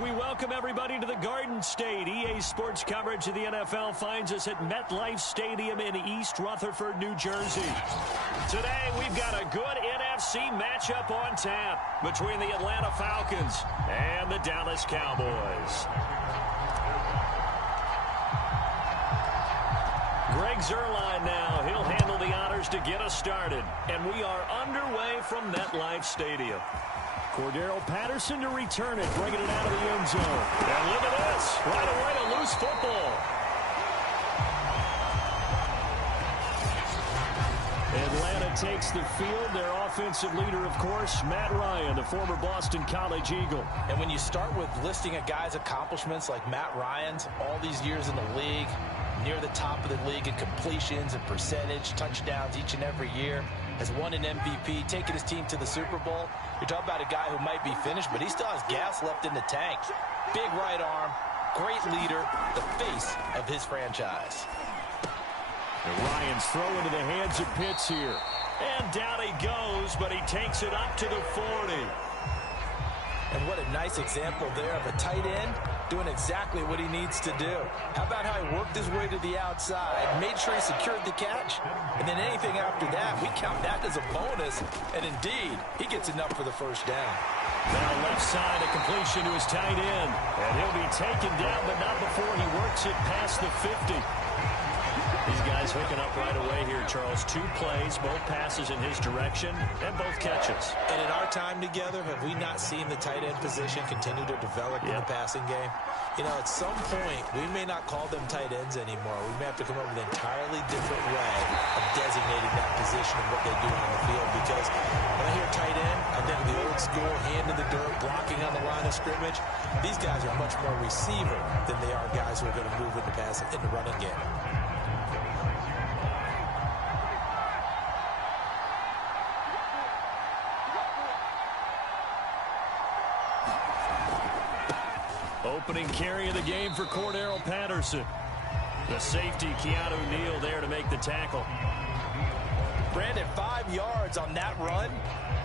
We welcome everybody to the Garden State. EA Sports coverage of the NFL finds us at MetLife Stadium in East Rutherford, New Jersey. Today, we've got a good NFC matchup on tap between the Atlanta Falcons and the Dallas Cowboys. Greg Zuerlein now. He'll handle the honors to get us started. And we are underway from MetLife Stadium. Cordero Patterson to return it, bringing it out of the end zone. And look at this. Right away, a loose football. Atlanta takes the field. Their offensive leader, of course, Matt Ryan, the former Boston College Eagle. And when you start with listing a guy's accomplishments like Matt Ryan's, all these years in the league, near the top of the league in completions and percentage, touchdowns each and every year, has won an MVP, taken his team to the Super Bowl. You're talking about a guy who might be finished, but he still has gas left in the tank. Big right arm, great leader, the face of his franchise. And Ryan's throw into the hands of Pitts here. And down he goes, but he takes it up to the 40. And what a nice example there of a tight end doing exactly what he needs to do. How about how he worked his way to the outside, made sure he secured the catch, and then anything after that, we count that as a bonus, and indeed, he gets enough for the first down. Now left side, a completion to his tight end, and he'll be taken down, but not before he works it past the 50. These guys hooking up right away here, Charles. 2 plays, both passes in his direction, and both catches. And in our time together, have we not seen the tight end position continue to develop in the passing game? You know, at some point, we may not call them tight ends anymore. We may have to come up with an entirely different way of designating that position and what they do on the field. Because when I hear tight end, I think of the old school, hand in the dirt, blocking on the line of scrimmage. These guys are much more receiver than they are guys who are going to move into passing in the running game. Opening carry of the game for Cordero Patterson. The safety, Keanu Neal, there to make the tackle. Brandon, 5 yards on that run.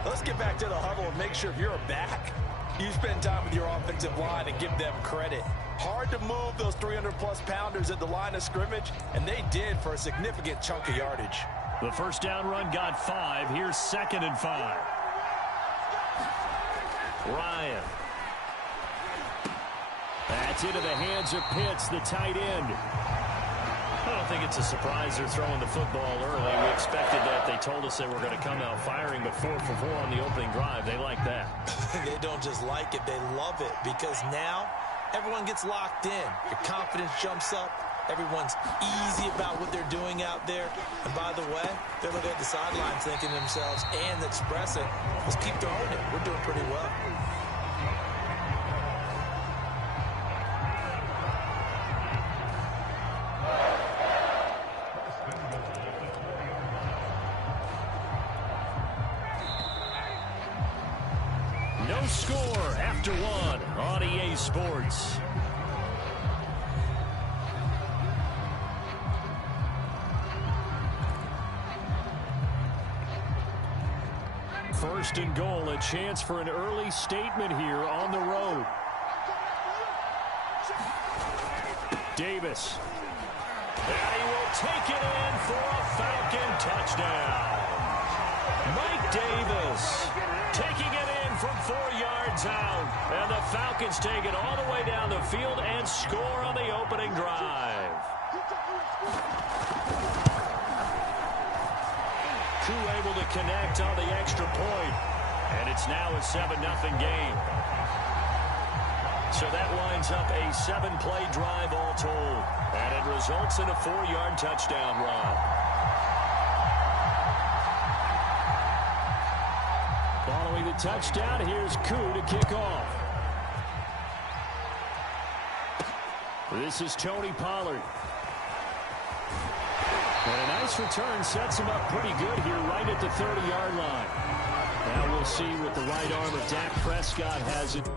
Let's get back to the huddle and make sure if you're a back, you spend time with your offensive line and give them credit. Hard to move those 300-plus pounders at the line of scrimmage, and they did for a significant chunk of yardage. The first down run got 5. Here's 2nd and 5. Ryan. That's into the hands of Pitts, the tight end. I don't think it's a surprise they're throwing the football early. We expected that. They told us they were going to come out firing, but 4 for 4 on the opening drive. They like that. They don't just like it, they love it, because now everyone gets locked in. Your confidence jumps up. Everyone's easy about what they're doing out there. And by the way, they're looking at the sidelines thinking to themselves and expressing, let's keep throwing it. We're doing pretty well. No score after 1 on EA Sports. First and goal, a chance for an early statement here on the road. Davis. And he will take it in for a Falcon touchdown. Mike Davis taking it in from 4 yards out. And the Falcons take it all the way down the field and score on the opening drive. Koo able to connect on the extra point. And it's now a 7-0 game. So that winds up a 7-play drive all told. And it results in a 4-yard touchdown run. Following the touchdown, here's Koo to kick off. This is Tony Pollard. And a nice return sets him up pretty good here right at the 30-yard line. Now we'll see what the right arm of Dak Prescott has it.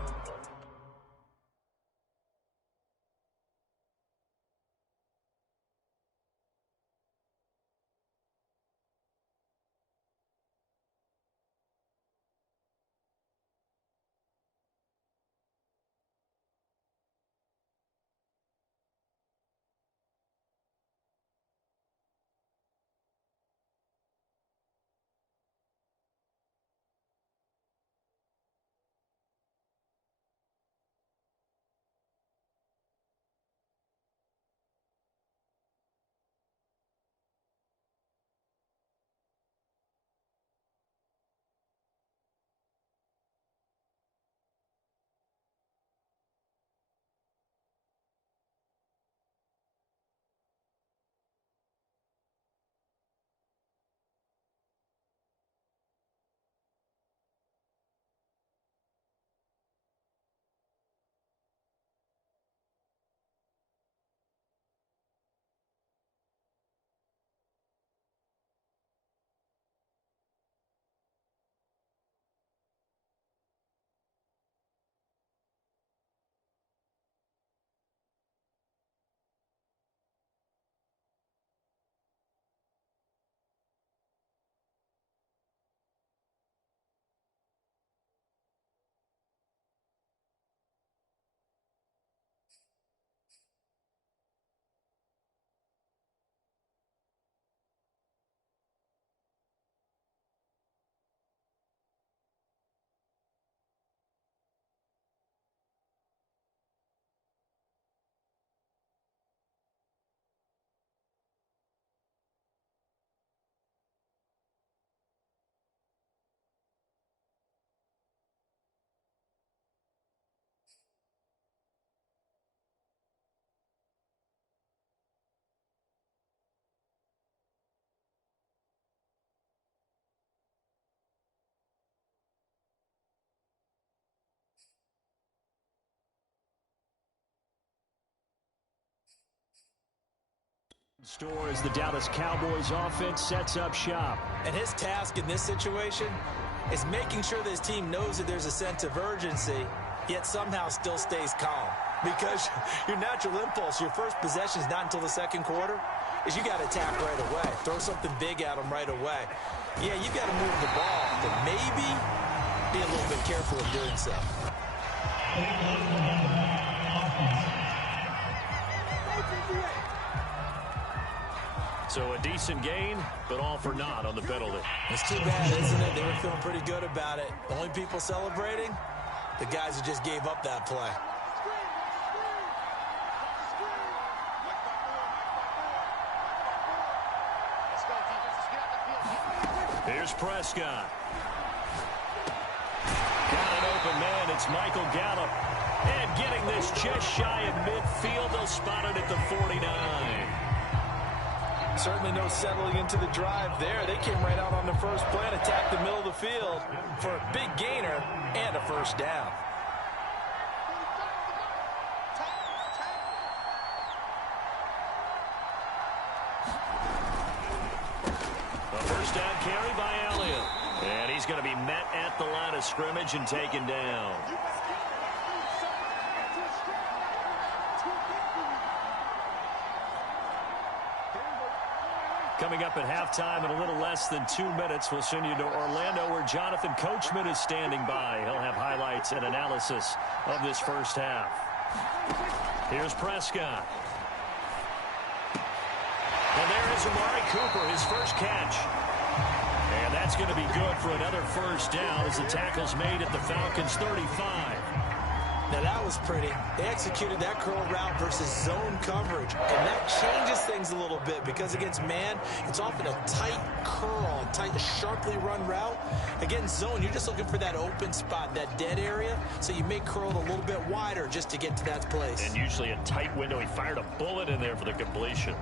Store as the Dallas Cowboys offense sets up shop. And his task in this situation is making sure that his team knows that there's a sense of urgency, yet somehow still stays calm. Because your natural impulse, your first possession is not until the second quarter, is you got to attack right away. Throw something big at them right away. Yeah, you got to move the ball, but maybe be a little bit careful of doing so. So a decent gain, but all for naught on the penalty. It's too bad, isn't it? They were feeling pretty good about it. The only people celebrating, the guys who just gave up that play. Here's Prescott. Got an open man. It's Michael Gallup. And getting this just shy of midfield. They'll spot it at the 49. Certainly no settling into the drive there. They came right out on the first play and attacked the middle of the field for a big gainer and a first down. A first down carry by Elliott. And he's going to be met at the line of scrimmage and taken down. Coming up at halftime in a little less than 2 minutes, we'll send you to Orlando where Jonathan Coachman is standing by. He'll have highlights and analysis of this first half. Here's Prescott. And there is Amari Cooper, his first catch. And that's going to be good for another first down as the tackle's made at the Falcons' 35. Now that was pretty. They executed that curl route versus zone coverage, and that changes things a little bit because against man, it's often a tight curl, tight, sharply run route. Against zone, you're just looking for that open spot, that dead area, so you may curl it a little bit wider just to get to that place. And usually a tight window. He fired a bullet in there for the completion.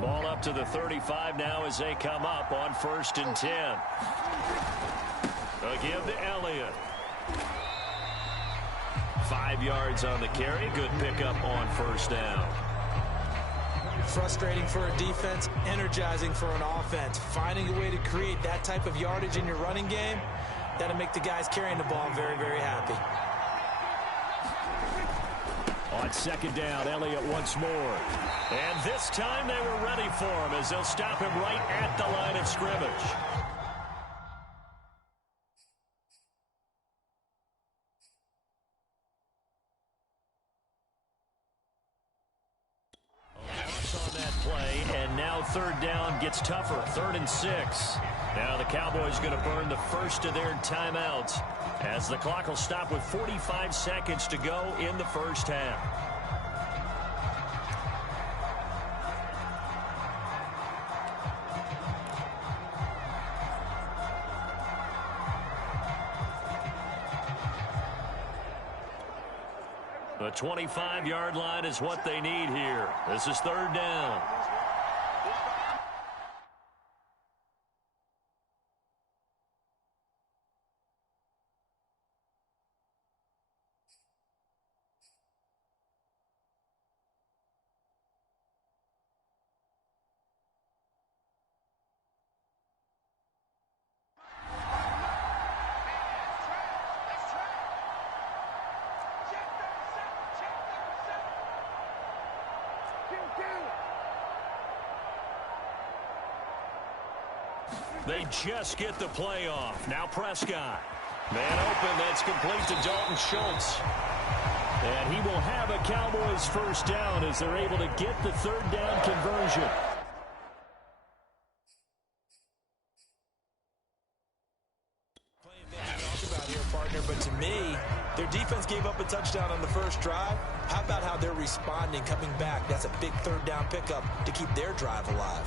Ball up to the 35 now as they come up on 1st and 10. A give to Elliott. 5 yards on the carry. Good pickup on first down. Frustrating for a defense, energizing for an offense. Finding a way to create that type of yardage in your running game, that'll make the guys carrying the ball very, very happy. On 2nd down, Elliott once more. And this time they were ready for him as they'll stop him right at the line of scrimmage. On that play, and now 3rd down gets tougher. 3rd and 6. Now the Cowboys going to burn the first of their timeouts as the clock will stop with 45 seconds to go in the first half. The 25-yard line is what they need here. This is 3rd down. They just get the play off. Now Prescott. Man open. That's complete to Dalton Schultz. And he will have a Cowboys first down as they're able to get the 3rd down conversion. About here, partner, but to me, their defense gave up a touchdown on the first drive. How about how they're responding, coming back? That's a big 3rd down pickup to keep their drive alive.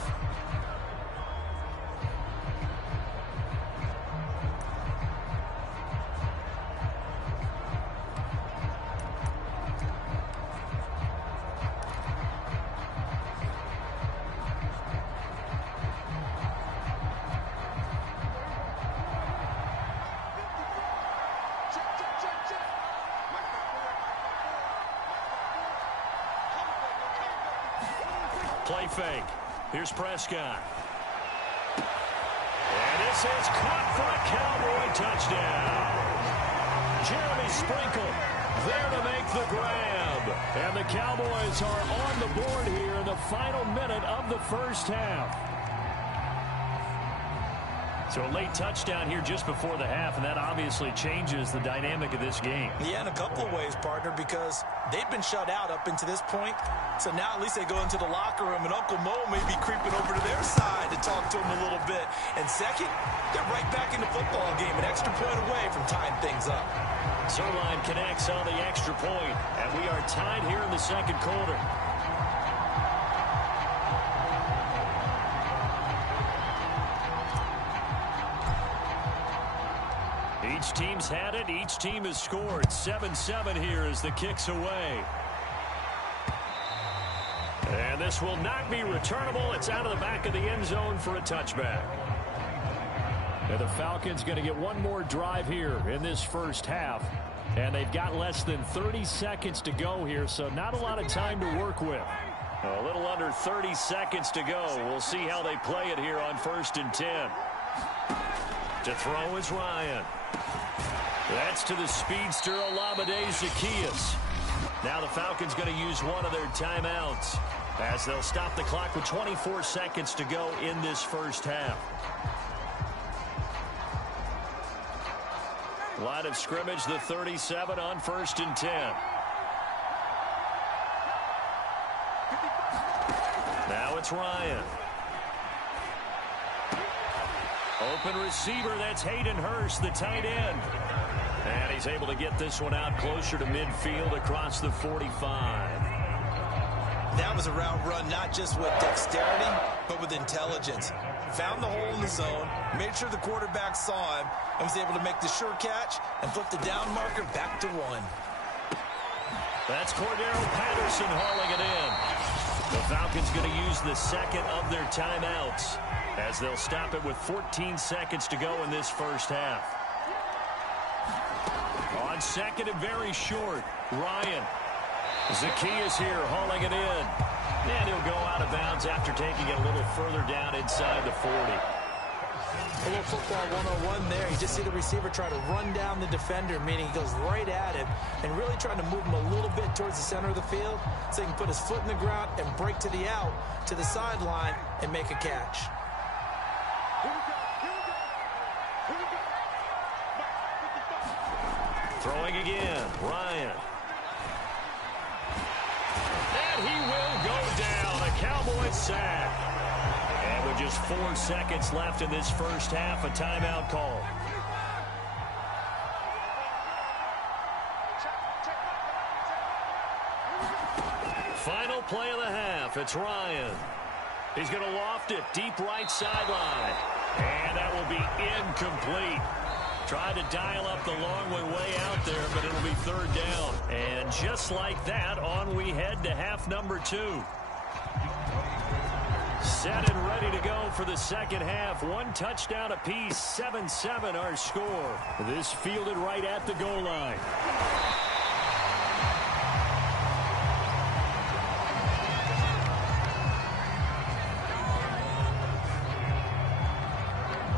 Play fake. Here's Prescott. And this is caught for a Cowboy touchdown. Jeremy Sprinkle there to make the grab. And the Cowboys are on the board here in the final minute of the first half. So a late touchdown here just before the half, and that obviously changes the dynamic of this game. Yeah, in a couple of ways, partner, because they've been shut out up until this point. So now at least they go into the locker room, and Uncle Mo may be creeping over to their side to talk to them a little bit. And second, they're right back in the football game, an extra point away from tying things up. Zerline connects on the extra point, and we are tied here in the second quarter. Each team's had it. Each team has scored. 7-7 here as the kick's away. And this will not be returnable. It's out of the back of the end zone for a touchback. And the Falcons going to get one more drive here in this first half. And they've got less than 30 seconds to go here, so not a lot of time to work with. A little under 30 seconds to go. We'll see how they play it here on 1st and 10. To throw is Ryan. That's to the speedster, Olamide Zaccheaus. Now the Falcons going to use one of their timeouts as they'll stop the clock with 24 seconds to go in this first half. Line of scrimmage, the 37 on 1st and 10. Now it's Ryan. Open receiver, that's Hayden Hurst, the tight end. And he's able to get this one out closer to midfield across the 45. That was a route run not just with dexterity, but with intelligence. Found the hole in the zone, made sure the quarterback saw him, and was able to make the sure catch and flip the down marker back to 1. That's Cordero Patterson hauling it in. The Falcons going to use the second of their timeouts as they'll stop it with 14 seconds to go in this first half. On second and very short, Ryan. Zaccheaus here hauling it in. And he'll go out of bounds after taking it a little further down inside the 40. A little football 101 there. You just see the receiver try to run down the defender, meaning he goes right at him and really trying to move him a little bit towards the center of the field so he can put his foot in the ground and break to the out, to the sideline, and make a catch. Throwing again, Ryan. And he will go down. A Cowboys sack. And with just 4 seconds left in this first half, a timeout call. Final play of the half. It's Ryan. He's going to loft it deep right sideline. And that will be incomplete. Tried to dial up the long way out there, but it'll be 3rd down. And just like that, on we head to half number 2. Set and ready to go for the second half. 1 touchdown apiece, 7-7 our score. This fielded right at the goal line.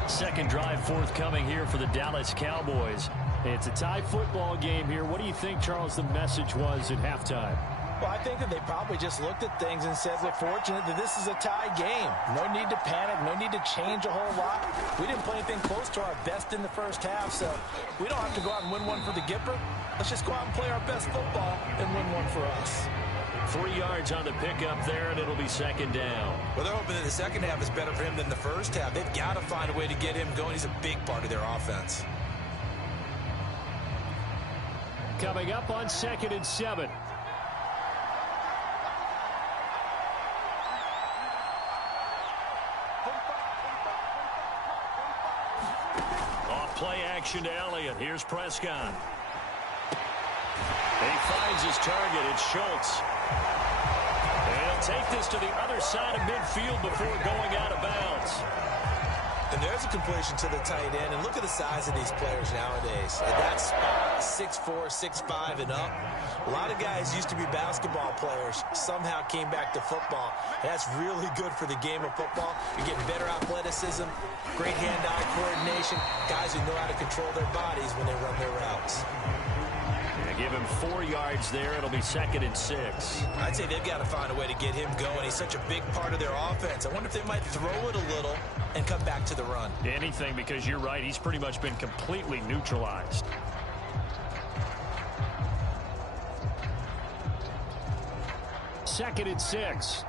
Second drive forthcoming here for the Dallas Cowboys. It's a tie football game here. What do you think, Charles, the message was at halftime? Well, I think that they probably just looked at things and said, we're fortunate that this is a tie game. No need to panic. No need to change a whole lot. We didn't play anything close to our best in the first half, so we don't have to go out and win one for the Gipper. Let's just go out and play our best football and win one for us. 3 yards on the pickup there, and it'll be 2nd down. Well, they're hoping that the second half is better for him than the first half. They've got to find a way to get him going. He's a big part of their offense. Coming up on 2nd and 7. Off play action to Elliott. Here's Prescott. He finds his target. It's Schultz. And he'll take this to the other side of midfield before going out of bounds. And there's a completion to the tight end. And look at the size of these players nowadays. At that spot, 6'4", 6'5", and up. A lot of guys used to be basketball players, somehow came back to football. And that's really good for the game of football. You're getting better athleticism, great hand-eye coordination, guys who know how to control their bodies when they run their routes. Give him 4 yards there. It'll be 2nd and 6. I'd say they've got to find a way to get him going. He's such a big part of their offense. I wonder if they might throw it a little and come back to the run. Anything, because you're right. He's pretty much been completely neutralized. Second and 6.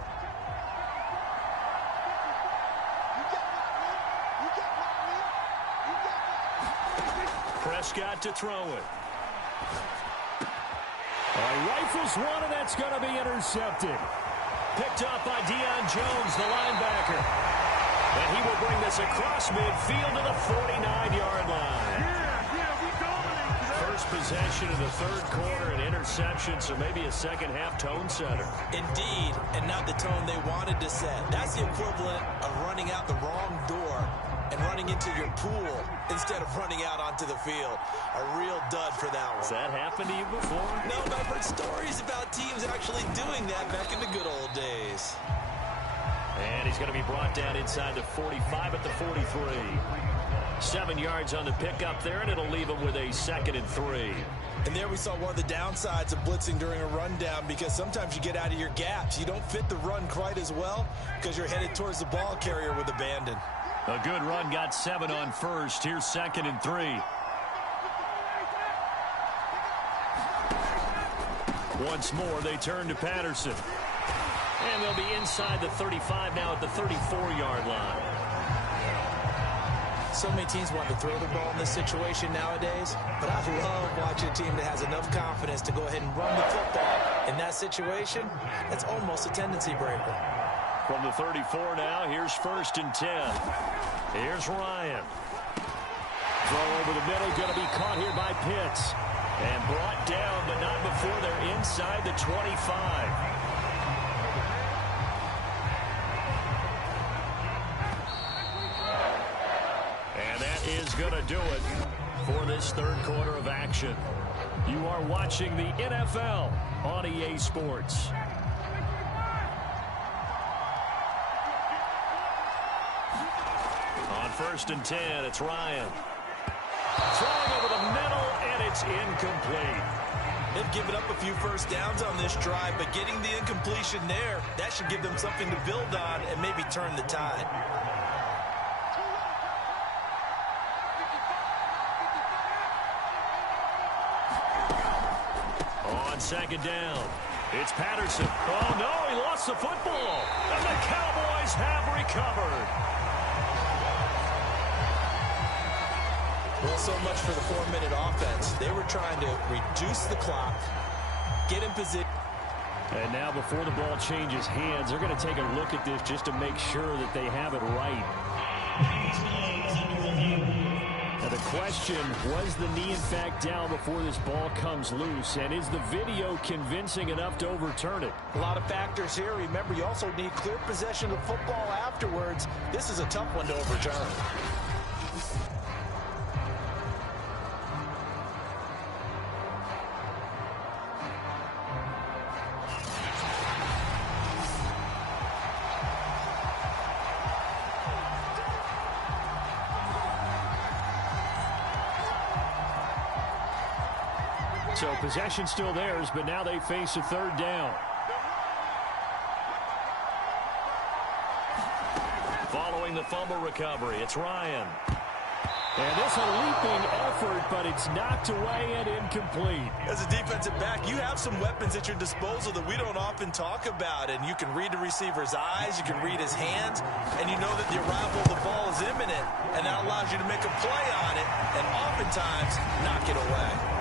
Prescott to throw it. Rifles one, and that's going to be intercepted. Picked up by Deion Jones, the linebacker. And he will bring this across midfield to the 49-yard line. We dominate. First possession of the third quarter, an interception, so maybe a second-half tone setter. Indeed, and not the tone they wanted to set. That's the equivalent of running out the wrong door and running into your pool instead of running out onto the field. A real dud for that one. Has that happened to you before? No, but I've heard stories about teams actually doing that back in the good old days. And he's going to be brought down inside the 45 at the 43. 7 yards on the pickup there, and it'll leave him with a 2nd and 3. And there we saw one of the downsides of blitzing during a rundown, because sometimes you get out of your gaps. You don't fit the run quite as well because you're headed towards the ball carrier with abandon. A good run, got 7 on first. Here's 2nd and 3. Once more, they turn to Patterson. And they'll be inside the 35 now at the 34-yard line. So many teams want to throw the ball in this situation nowadays, but I love watching a team that has enough confidence to go ahead and run the football. In that situation, that's almost a tendency breaker. From the 34 now, here's 1st and 10. Here's Ryan. Throw over the middle, going to be caught here by Pitts. And brought down, but not before they're inside the 25. Is going to do it for this third quarter of action. You are watching the NFL on EA Sports. On 1st and 10, it's Ryan. Throwing over the middle, and it's incomplete. They've given up a few first downs on this drive, but getting the incompletion there, that should give them something to build on and maybe turn the tide. On 2nd down, it's Patterson. Oh, no, he lost the football. And the Cowboys have recovered. Well, so much for the 4-minute offense. They were trying to reduce the clock, get in position. And now before the ball changes hands, they're going to take a look at this just to make sure that they have it right. Now the question, was the knee in fact down before this ball comes loose? And is the video convincing enough to overturn it? A lot of factors here. Remember, you also need clear possession of the football afterwards. This is a tough one to overturn. So possession still theirs, but now they face a 3rd down. Following the fumble recovery, it's Ryan. And this a leaping effort, but it's knocked away and incomplete. As a defensive back, you have some weapons at your disposal that we don't often talk about. And you can read the receiver's eyes, you can read his hands, and you know that the arrival of the ball is imminent. And that allows you to make a play on it and oftentimes knock it away.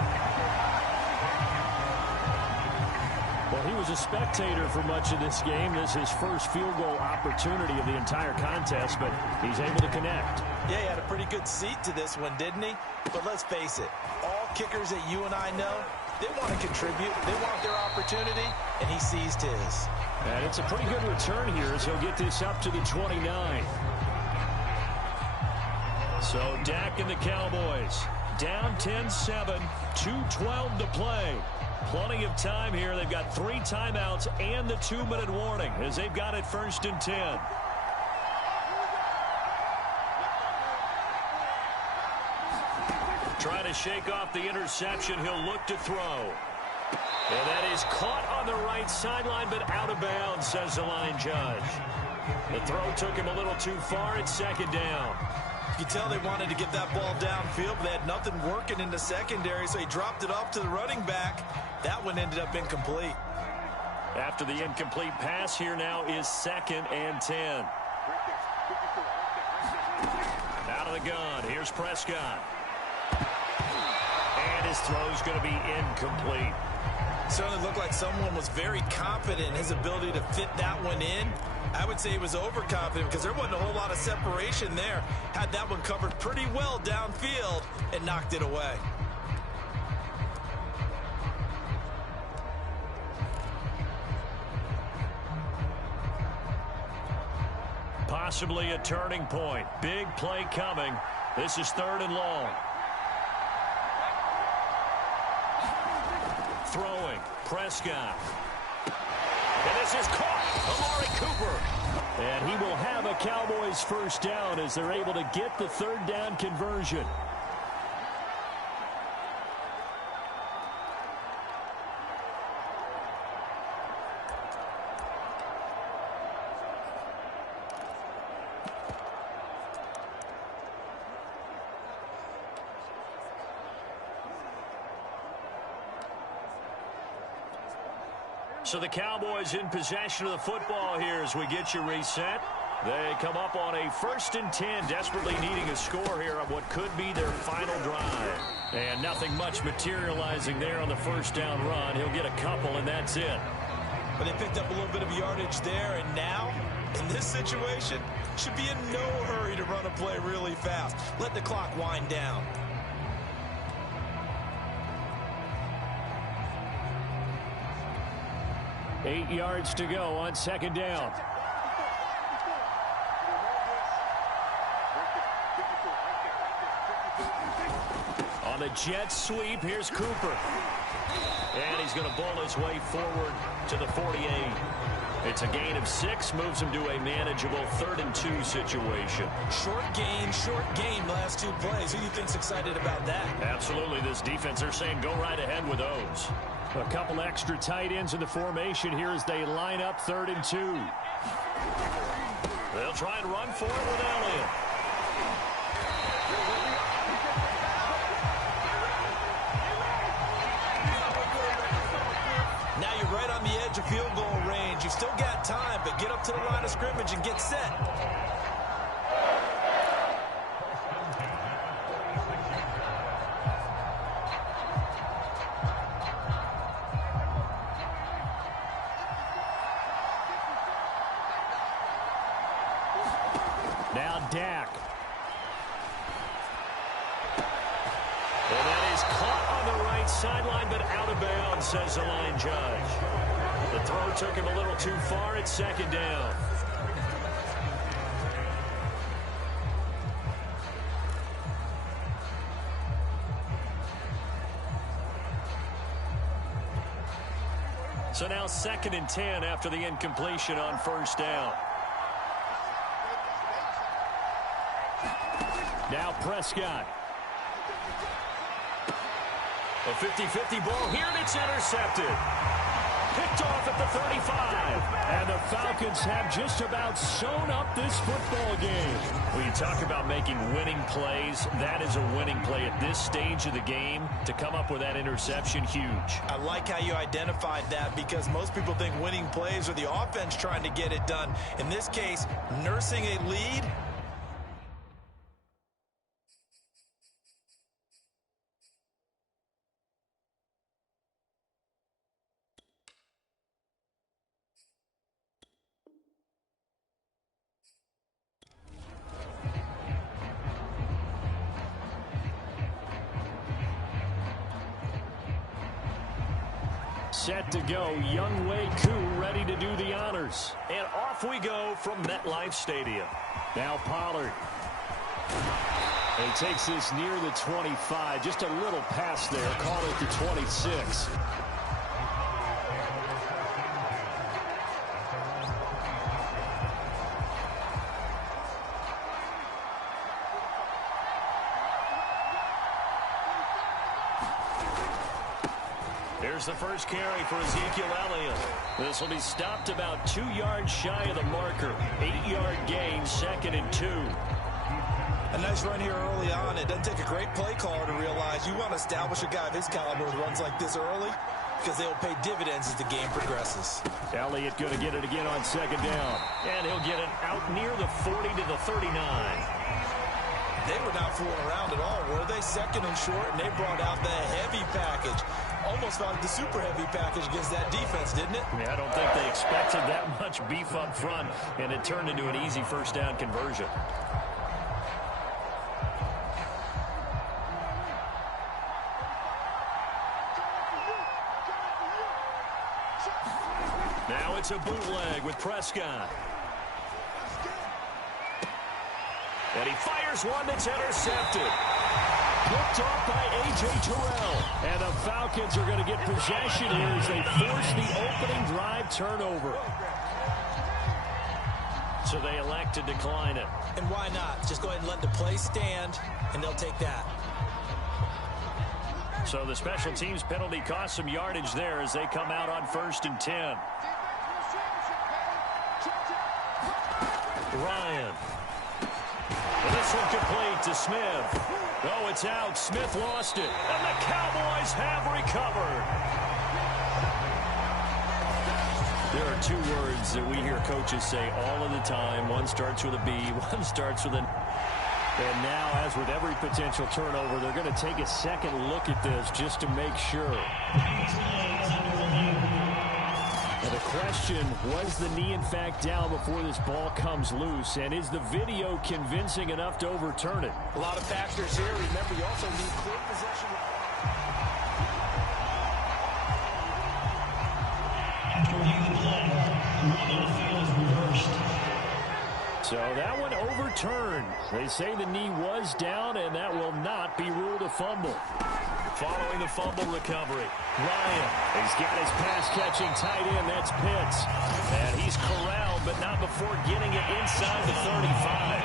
Well, he was a spectator for much of this game. This is his first field goal opportunity of the entire contest, but he's able to connect. Yeah, he had a pretty good seat to this one, didn't he? But let's face it, all kickers that you and I know, they want to contribute. They want their opportunity, and he seized his. And it's a pretty good return here as he'll get this up to the 29. So Dak and the Cowboys down 10-7, 2:12 to play. Plenty of time here. They've got 3 timeouts and the 2-minute warning as they've got it 1st and 10. Trying to shake off the interception. He'll look to throw. And that is caught on the right sideline, but out of bounds, says the line judge. The throw took him a little too far. It's 2nd down. You can tell they wanted to get that ball downfield, but they had nothing working in the secondary, so he dropped it off to the running back. That one ended up incomplete. After the incomplete pass, here now is 2nd and 10. Out of the gun. Here's Prescott. And his throw's going to be incomplete. Certainly looked like someone was very confident in his ability to fit that one in. I would say he was overconfident because there wasn't a whole lot of separation there. Had that one covered pretty well downfield and knocked it away. Possibly a turning point. Big play coming. This is 3rd and long. Throwing. Prescott. And this is caught. Amari Cooper. And he will have a Cowboys 1st down as they're able to get the 3rd down conversion. So the Cowboys in possession of the football here as we get you reset. They come up on a 1st and 10, desperately needing a score here on what could be their final drive. And nothing much materializing there on the 1st down run. He'll get a couple, and that's it. But they picked up a little bit of yardage there, and now, in this situation, should be in no hurry to run a play really fast. Let the clock wind down. Eight yards to go on 2nd down. On the jet sweep, here's Cooper. And he's going to bull his way forward to the 48. It's a gain of 6, moves him to a manageable 3rd and 2 situation. Short game, last 2 plays. Who do you think's excited about that? Absolutely. This defense, they're saying go right ahead with those. A couple extra tight ends in the formation here as they line up 3rd and 2. They'll try and run for it with Elliott. Now you're right on the edge of field goal range. You've still got time, but get up to the line of scrimmage and get set. Now Dak. And that is caught on the right sideline, but out of bounds, says the line judge. The throw took him a little too far. It's 2nd down. So now 2nd and 10 after the incompletion on 1st down. Now Prescott. A 50-50 ball here, and it's intercepted. Picked off at the 35. And the Falcons have just about sewn up this football game. When you talk about making winning plays, that is a winning play at this stage of the game. To come up with that interception, huge. I like how you identified that because most people think winning plays are the offense trying to get it done. In this case, nursing a lead. Set to go, Younghoe Koo ready to do the honors. And off we go from MetLife Stadium. Now Pollard. And he takes this near the 25. Just a little pass there. Call it the 26. Here's the first carry for Ezekiel Elliott. This will be stopped about 2 yards shy of the marker. 8-yard gain, 2nd and 2. A nice run here early on. It doesn't take a great play caller to realize you want to establish a guy of his caliber with runs like this early because they will pay dividends as the game progresses. Elliott going to get it again on 2nd down. And he'll get it out near the 40 to the 39. They were not fooling around at all, were they? 2nd and short, and they brought out the heavy package. Almost like the super heavy package against that defense, didn't it? Yeah, I don't think they expected that much beef up front, and it turned into an easy first down conversion. Now it's a bootleg with Prescott. And he fires one that's intercepted. Picked off by A.J. Terrell. And the Falcons are going to get possession here as they force the opening drive turnover. So they elect to decline it. And why not? Just go ahead and let the play stand, and they'll take that. So the special teams penalty cost some yardage there as they come out on 1st and 10. Ryan. And this one complete to Smith. Oh, it's out. Smith lost it. And the Cowboys have recovered. There are 2 words that we hear coaches say all of the time. One starts with a B, one starts with an... And now, as with every potential turnover, they're going to take a second look at this just to make sure. And the question, was the knee in fact down before this ball comes loose? And is the video convincing enough to overturn it? A lot of factors here. Remember, you also need clear possession. After reviewing the play, the rule on the field is reversed. So that one overturned. They say the knee was down, and that will not be ruled a fumble. Following the fumble recovery, Ryan, he's got his pass-catching tight end, that's Pitts. And he's corralled, but not before getting it inside the 35.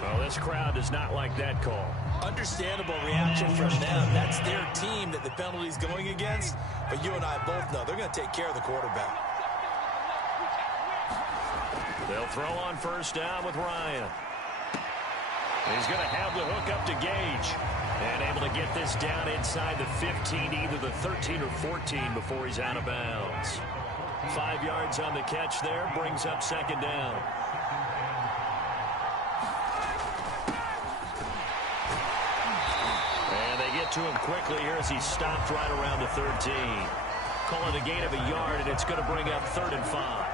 Well, this crowd does not like that call. Understandable reaction from them. That's their team that the penalty's going against. But you and I both know they're going to take care of the quarterback. They'll throw on 1st down with Ryan. He's going to have the hook up to Gage. And able to get this down inside the 15, either the 13 or 14 before he's out of bounds. 5 yards on the catch there, brings up 2nd down. And they get to him quickly here as he stopped right around the 13. Call it a gain of a yard, and it's going to bring up 3rd and 5.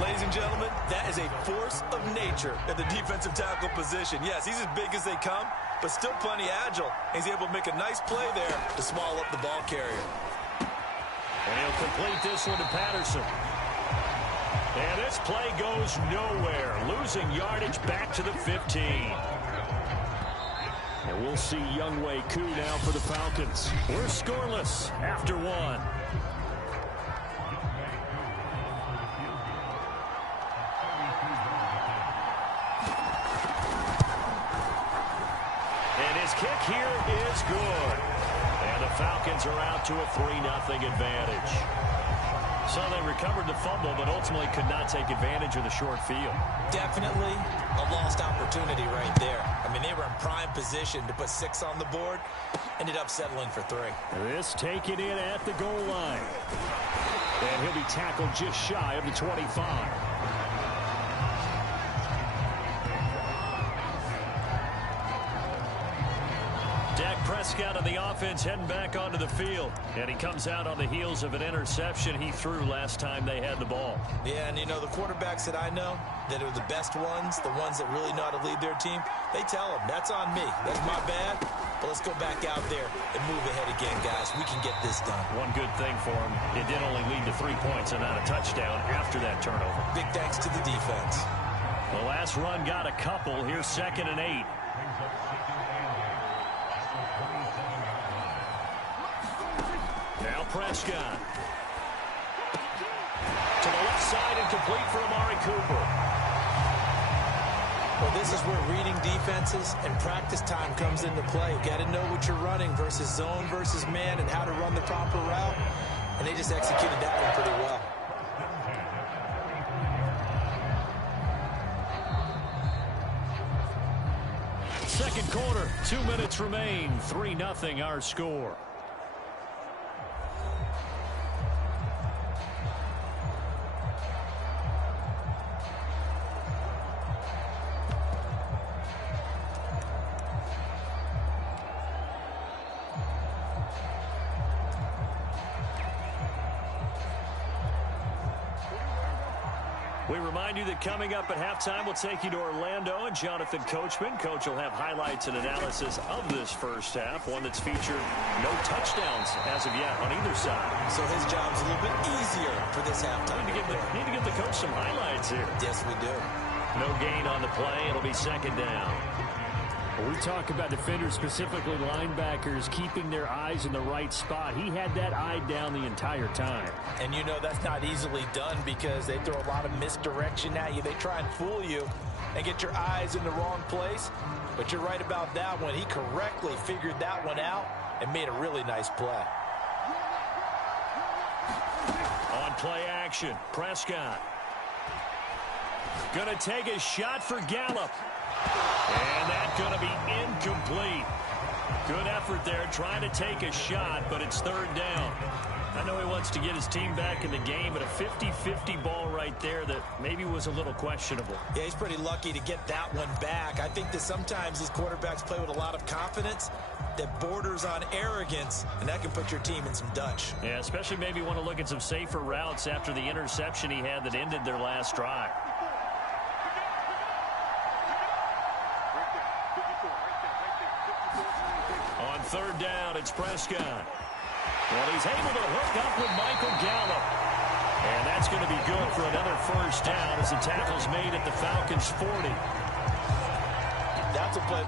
Ladies and gentlemen, that is a force of nature at the defensive tackle position. Yes, he's as big as they come, but still plenty agile. He's able to make a nice play there to swallow up the ball carrier. And he'll complete this one to Patterson. And this play goes nowhere. Losing yardage back to the 15. And we'll see Younghoe Koo now for the Falcons. We're scoreless after 1. Kick here is good. And the Falcons are out to a 3-0 advantage. So they recovered the fumble, but ultimately could not take advantage of the short field. Definitely a lost opportunity right there. I mean, they were in prime position to put 6 on the board. Ended up settling for 3. This taken in at the goal line. And he'll be tackled just shy of the 25. Prescott on the offense heading back onto the field. And he comes out on the heels of an interception he threw last time they had the ball. Yeah, and you know, the quarterbacks that I know that are the best ones, the ones that really know how to lead their team, they tell them, that's on me. That's my bad. But let's go back out there and move ahead again, guys. We can get this done. One good thing for him, it did only lead to 3 points and not a touchdown after that turnover. Big thanks to the defense. The last run got a couple. Here's 2nd and 8. Now Prescott. To the left side and complete for Amari Cooper. Well, this is where reading defenses and practice time comes into play. You got to know what you're running versus zone versus man and how to run the proper route. And they just executed that one pretty well. Second quarter, 2 minutes remain. 3-0 our score. We remind you that coming up at halftime, we'll take you to Orlando and Jonathan Coachman. Coach will have highlights and analysis of this first half, one that's featured no touchdowns as of yet on either side. So his job's a little bit easier for this halftime. Need to get the coach some highlights here. Yes, we do. No gain on the play. It'll be 2nd down. When we talk about defenders, specifically linebackers, keeping their eyes in the right spot. He had that eye down the entire time. And you know that's not easily done because they throw a lot of misdirection at you. They try and fool you and get your eyes in the wrong place. But you're right about that one. He correctly figured that one out and made a really nice play. On play action, Prescott. Going to take a shot for Gallup. And that's going to be incomplete. Good effort there trying to take a shot, but it's 3rd down. I know he wants to get his team back in the game, but a 50-50 ball right there that maybe was a little questionable. Yeah, he's pretty lucky to get that one back. I think that sometimes these quarterbacks play with a lot of confidence that borders on arrogance, and that can put your team in some Dutch. Yeah, especially maybe want to look at some safer routes after the interception he had that ended their last drive. On 3rd down, it's Prescott. Well, he's able to hook up with Michael Gallup. And that's going to be good for another first down as the tackle's made at the Falcons' 40. That's a play.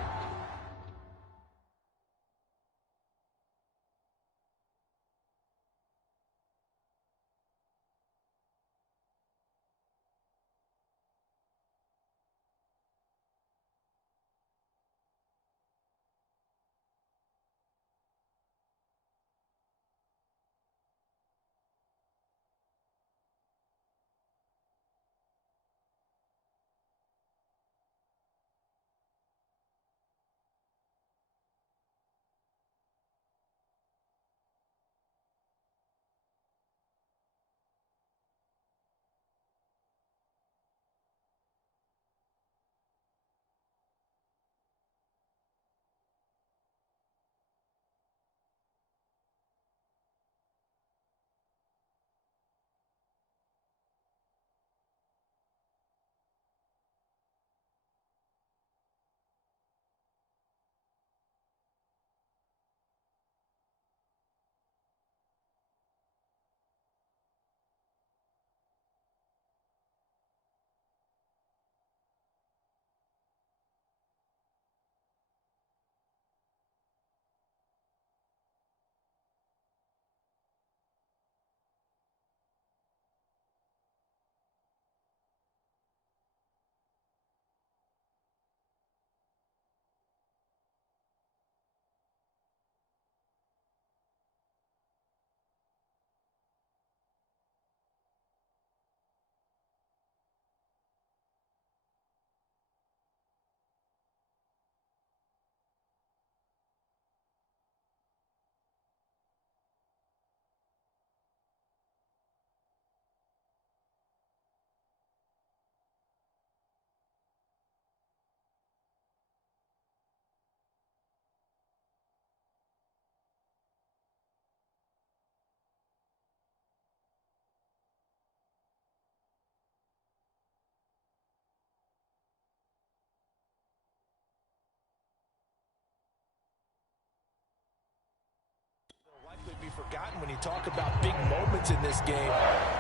forgotten when you talk about big moments in this game.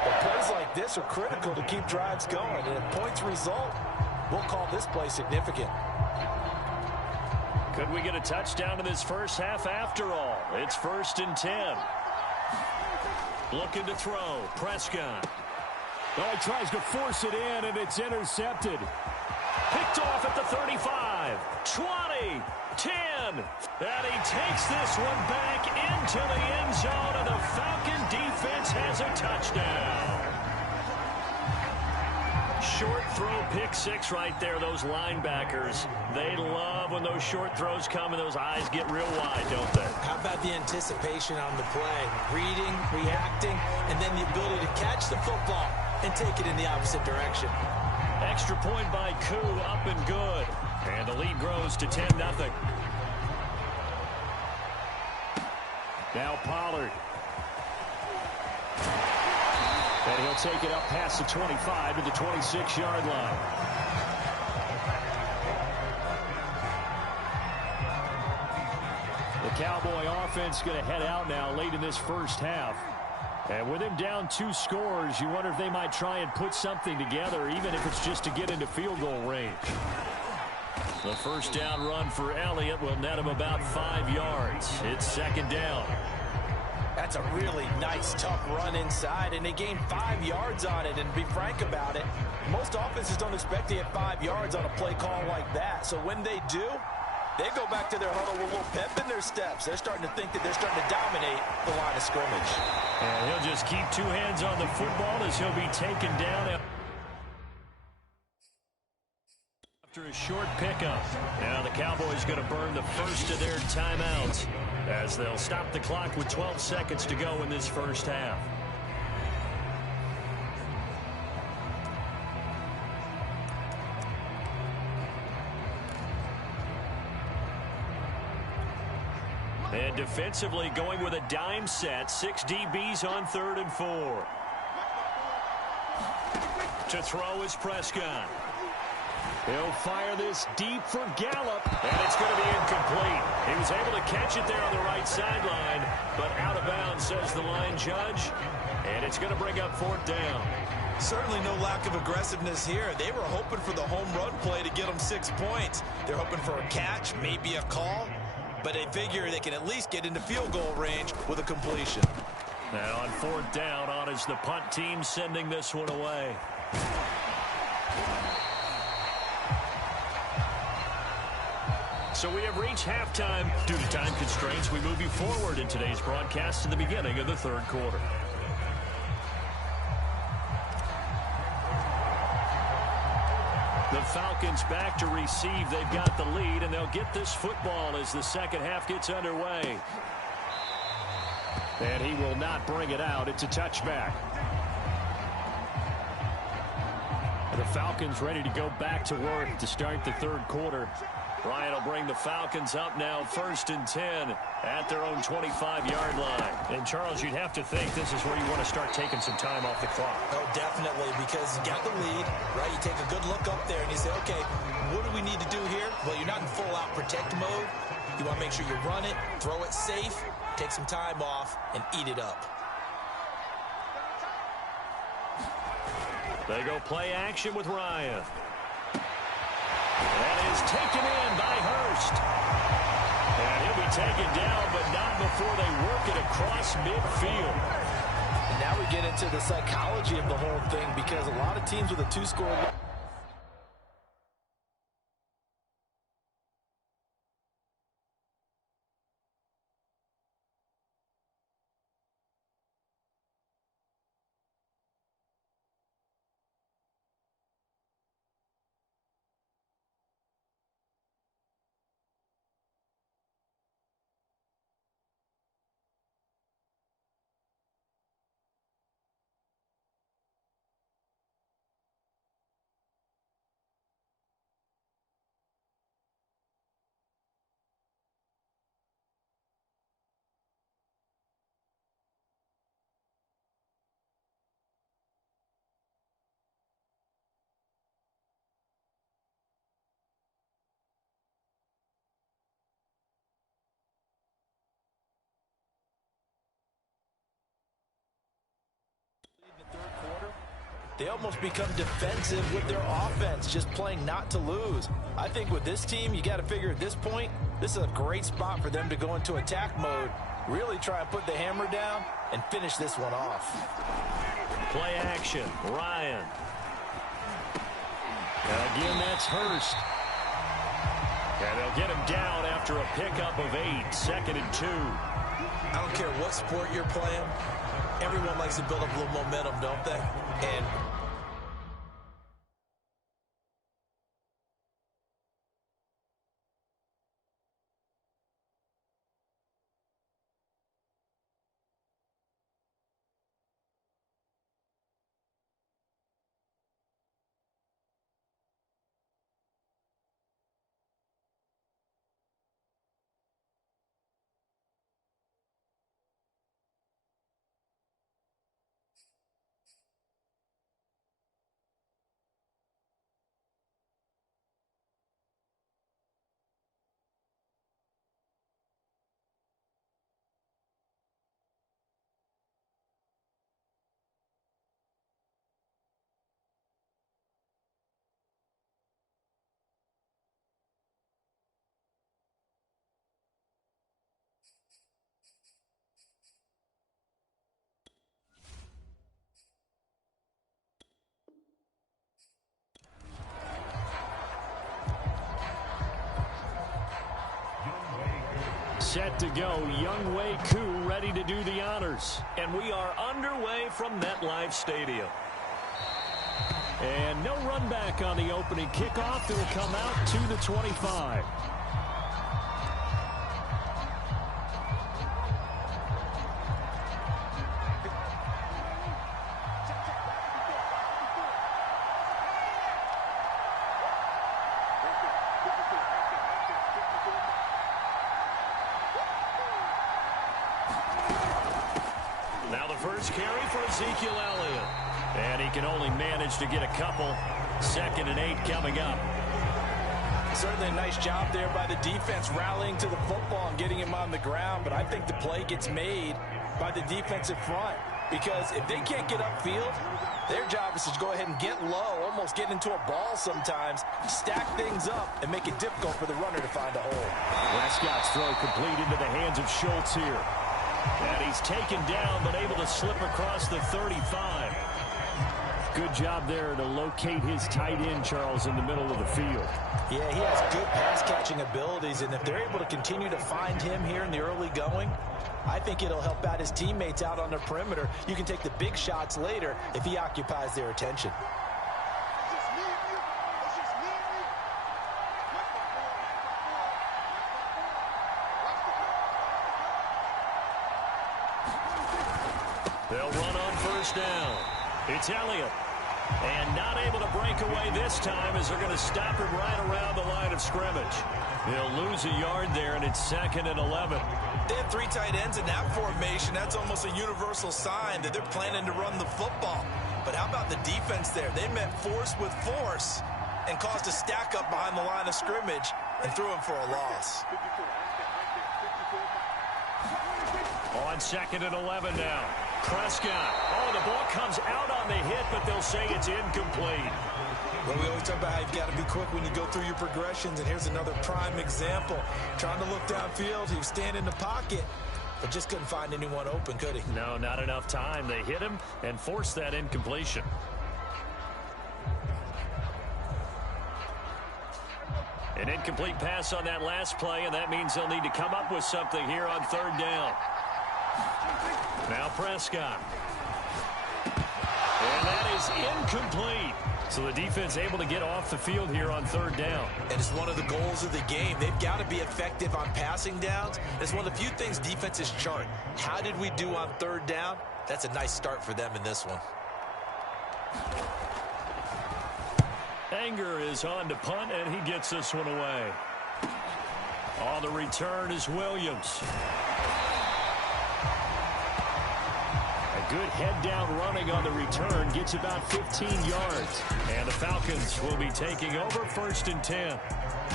But plays like this are critical to keep drives going. And if points result, we'll call this play significant. Could we get a touchdown in this first half after all? It's 1st and 10. Looking to throw. Prescott. Oh, he tries to force it in, and it's intercepted. Picked off at the 35, 20, 10. And he takes this one back into the end zone, and the Falcon defense has a touchdown. Short throw, pick six right there. Those linebackers, they love when those short throws come and those eyes get real wide, don't they? How about the anticipation on the play? Reading, reacting, and then the ability to catch the football and take it in the opposite direction. Extra point by Koo, up and good. And the lead grows to 10-0. Now Pollard. And he'll take it up past the 25 to the 26-yard line. The Cowboy offense going to head out now late in this first half. And with him down 2 scores, you wonder if they might try and put something together, even if it's just to get into field goal range. The first down run for Elliott will net him about 5 yards. It's 2nd down. That's a really nice, tough run inside, and they gained 5 yards on it. And to be frank about it, most offenses don't expect to get 5 yards on a play call like that. So when they do, they go back to their huddle with a little pep in their steps. They're starting to think that they're starting to dominate the line of scrimmage. And he'll just keep 2 hands on the football as he'll be taken down after a short pickup. Now the Cowboys going to burn the first of their timeouts as they'll stop the clock with 12 seconds to go in this first half. And defensively going with a dime set. 6 DBs on 3rd and 4. To throw is Prescott. He'll fire this deep for Gallup. And it's going to be incomplete. He was able to catch it there on the right sideline, but out of bounds, says the line judge. And it's going to bring up 4th down. Certainly no lack of aggressiveness here. They were hoping for the home run play to get them 6 points. They're hoping for a catch, maybe a call. But they figure they can at least get into field goal range with a completion. Now on 4th down, on is the punt team sending this one away. So we have reached halftime. Due to time constraints, we move you forward in today's broadcast to the beginning of the 3rd quarter. The Falcons back to receive. They've got the lead, and they'll get this football as the second half gets underway. And he will not bring it out. It's a touchback. The Falcons ready to go back to work to start the 3rd quarter. Ryan will bring the Falcons up now 1st and 10 at their own 25-yard line. And, Charles, you'd have to think this is where you want to start taking some time off the clock. Oh, definitely, because you got the lead, right? You take a good look up there and you say, okay, what do we need to do here? Well, you're not in full-out protect mode. You want to make sure you run it, throw it safe, take some time off, and eat it up. They go play action with Ryan. That is taken in by Hurst. And he'll be taken down, but not before they work it across midfield. And now we get into the psychology of the whole thing, because a lot of teams with a 2-score they almost become defensive with their offense, just playing not to lose. I think with this team, you got to figure at this point, this is a great spot for them to go into attack mode, really try and put the hammer down and finish this one off. Play action, Ryan. Again, that's Hurst. And they'll get him down after a pickup of 8, 2nd and 2. I don't care what sport you're playing. Everyone likes to build up a little momentum, don't they? And set to go, Younghoe Koo ready to do the honors. And we are underway from MetLife Stadium. And no run back on the opening kickoff. It'll come out to the 25. First carry for Ezekiel Elliott. And he can only manage to get a couple. 2nd and 8 coming up. Certainly a nice job there by the defense rallying to the football and getting him on the ground. But I think the play gets made by the defensive front. Because if they can't get upfield, their job is to go ahead and get low, almost get into a ball sometimes, stack things up, and make it difficult for the runner to find a hole. Prescott's throw complete into the hands of Schultz here. And he's taken down, but able to slip across the 35. Good job there to locate his tight end, Charles, in the middle of the field. Yeah, he has good pass-catching abilities, and if they're able to continue to find him here in the early going, I think it'll help out his teammates out on the perimeter. You can take the big shots later if he occupies their attention. They'll run on first down. It's Elliott. And not able to break away this time as they're going to stop him right around the line of scrimmage. They'll lose a yard there, and it's 2nd and 11. They have 3 tight ends in that formation. That's almost a universal sign that they're planning to run the football. But how about the defense there? They met force with force and caused a stack up behind the line of scrimmage and threw him for a loss. On 2nd and 11 now. Prescott. Oh, the ball comes out on the hit, but they'll say it's incomplete. Well, we always talk about how you've got to be quick when you go through your progressions, and here's another prime example. Trying to look downfield, he was standing in the pocket, but just couldn't find anyone open, could he? No, not enough time. They hit him and forced that incompletion. An incomplete pass on that last play, and that means they'll need to come up with something here on 3rd down. Now Prescott. And that is incomplete. So the defense able to get off the field here on 3rd down. And it's one of the goals of the game. They've got to be effective on passing downs. It's one of the few things defenses chart. How did we do on 3rd down? That's a nice start for them in this one. Anger is on to punt, and he gets this one away. On the return is Williams. A good head-down running on the return. Gets about 15 yards. And the Falcons will be taking over 1st and 10.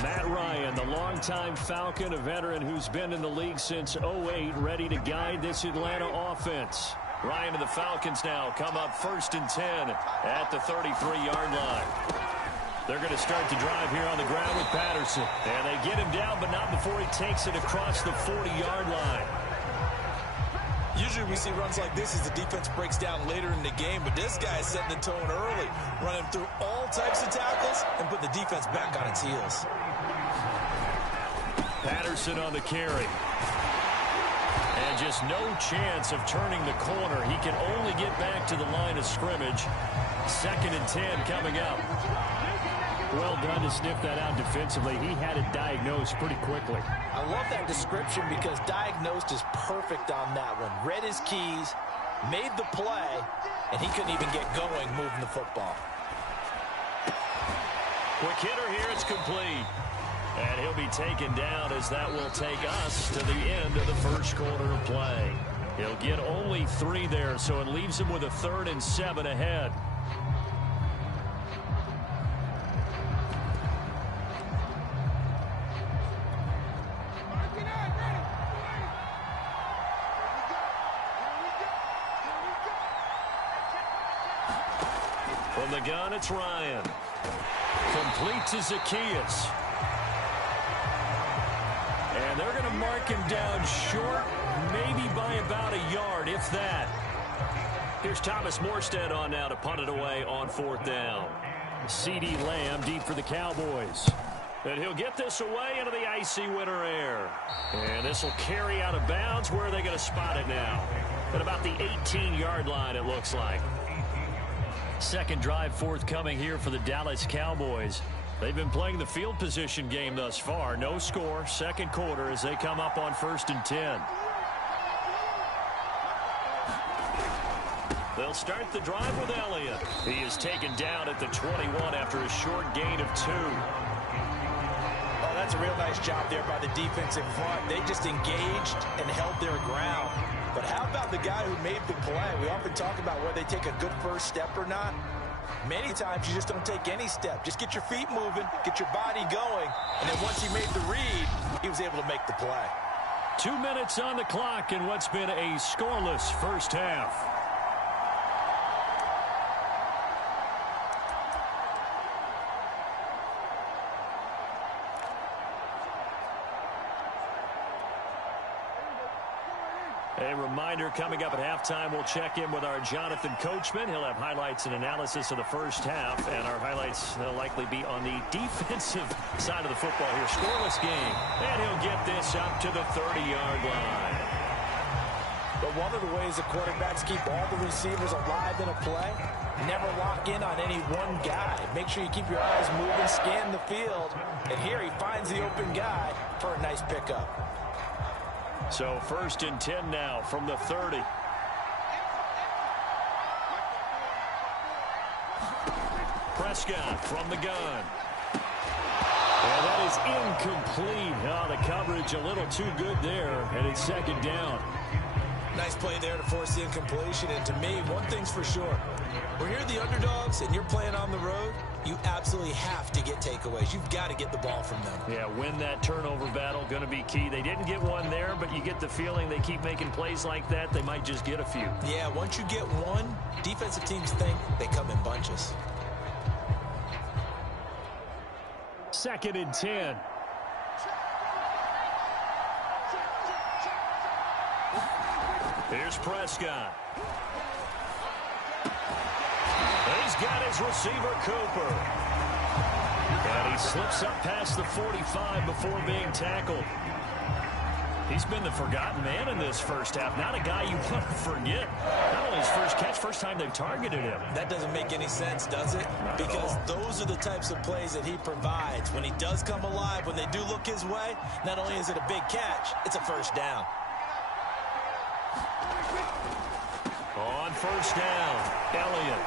Matt Ryan, the longtime Falcon, a veteran who's been in the league since '08, ready to guide this Atlanta offense. Ryan and the Falcons now come up 1st and 10 at the 33-yard line. They're going to start the drive here on the ground with Patterson. And they get him down, but not before he takes it across the 40-yard line. Usually we see runs like this as the defense breaks down later in the game, but this guy is setting the tone early, running through all types of tackles and putting the defense back on its heels. Patterson on the carry. And just no chance of turning the corner. He can only get back to the line of scrimmage. 2nd and 10 coming up. Well done to sniff that out defensively. He had it diagnosed pretty quickly. I love that description because diagnosed is perfect on that one. Read his keys, made the play, and he couldn't even get going moving the football. Quick hitter here, it's complete. And he'll be taken down as that will take us to the end of the first quarter of play. He'll get only 3 there, so it leaves him with a 3rd and 7 ahead. From the gun, it's Ryan. Complete to Zacchaeus. And they're going to mark him down short, maybe by about a yard, if that. Here's Thomas Morstead on now to punt it away on 4th down. CeeDee Lamb deep for the Cowboys. And he'll get this away into the icy winter air. And this will carry out of bounds. Where are they going to spot it now? At about the 18-yard line, it looks like. Second drive forthcoming here for the Dallas Cowboys. They've been playing the field position game thus far. No score, second quarter as they come up on 1st and 10. They'll start the drive with Elliott. He is taken down at the 21 after a short gain of 2. Oh, that's a real nice job there by the defense in front. They just engaged and held their ground. But how about the guy who made the play? We often talk about whether they take a good first step or not. Many times you just don't take any step. Just get your feet moving, get your body going, and then once he made the read, he was able to make the play. 2 minutes on the clock in what's been a scoreless first half. A reminder, coming up at halftime, we'll check in with our Jonathan Coachman. He'll have highlights and analysis of the first half, and our highlights will likely be on the defensive side of the football here. Scoreless game, and he'll get this up to the 30-yard line. But one of the ways the quarterbacks keep all the receivers alive in a play, never lock in on any one guy. Make sure you keep your eyes moving, scan the field, and here he finds the open guy for a nice pickup. So 1st and 10 now from the 30. Prescott from the gun. And that is incomplete. Oh, the coverage a little too good there, and it's 2nd down. Nice play there to force the incompletion. And to me, one thing's for sure. When you're the underdogs and you're playing on the road, you absolutely have to get takeaways. You've got to get the ball from them. Yeah, win that turnover battle, going to be key. They didn't get one there, but you get the feeling they keep making plays like that, they might just get a few. Yeah, once you get one, defensive teams think they come in bunches. 2nd and 10. Here's Prescott. He's got his receiver, Cooper. And he slips up past the 45 before being tackled. He's been the forgotten man in this first half. Not a guy you want to forget. Not only his first catch, first time they've targeted him. That doesn't make any sense, does it? Because those are the types of plays that he provides. When he does come alive, when they do look his way, not only is it a big catch, it's a first down. On 1st down, Elliott.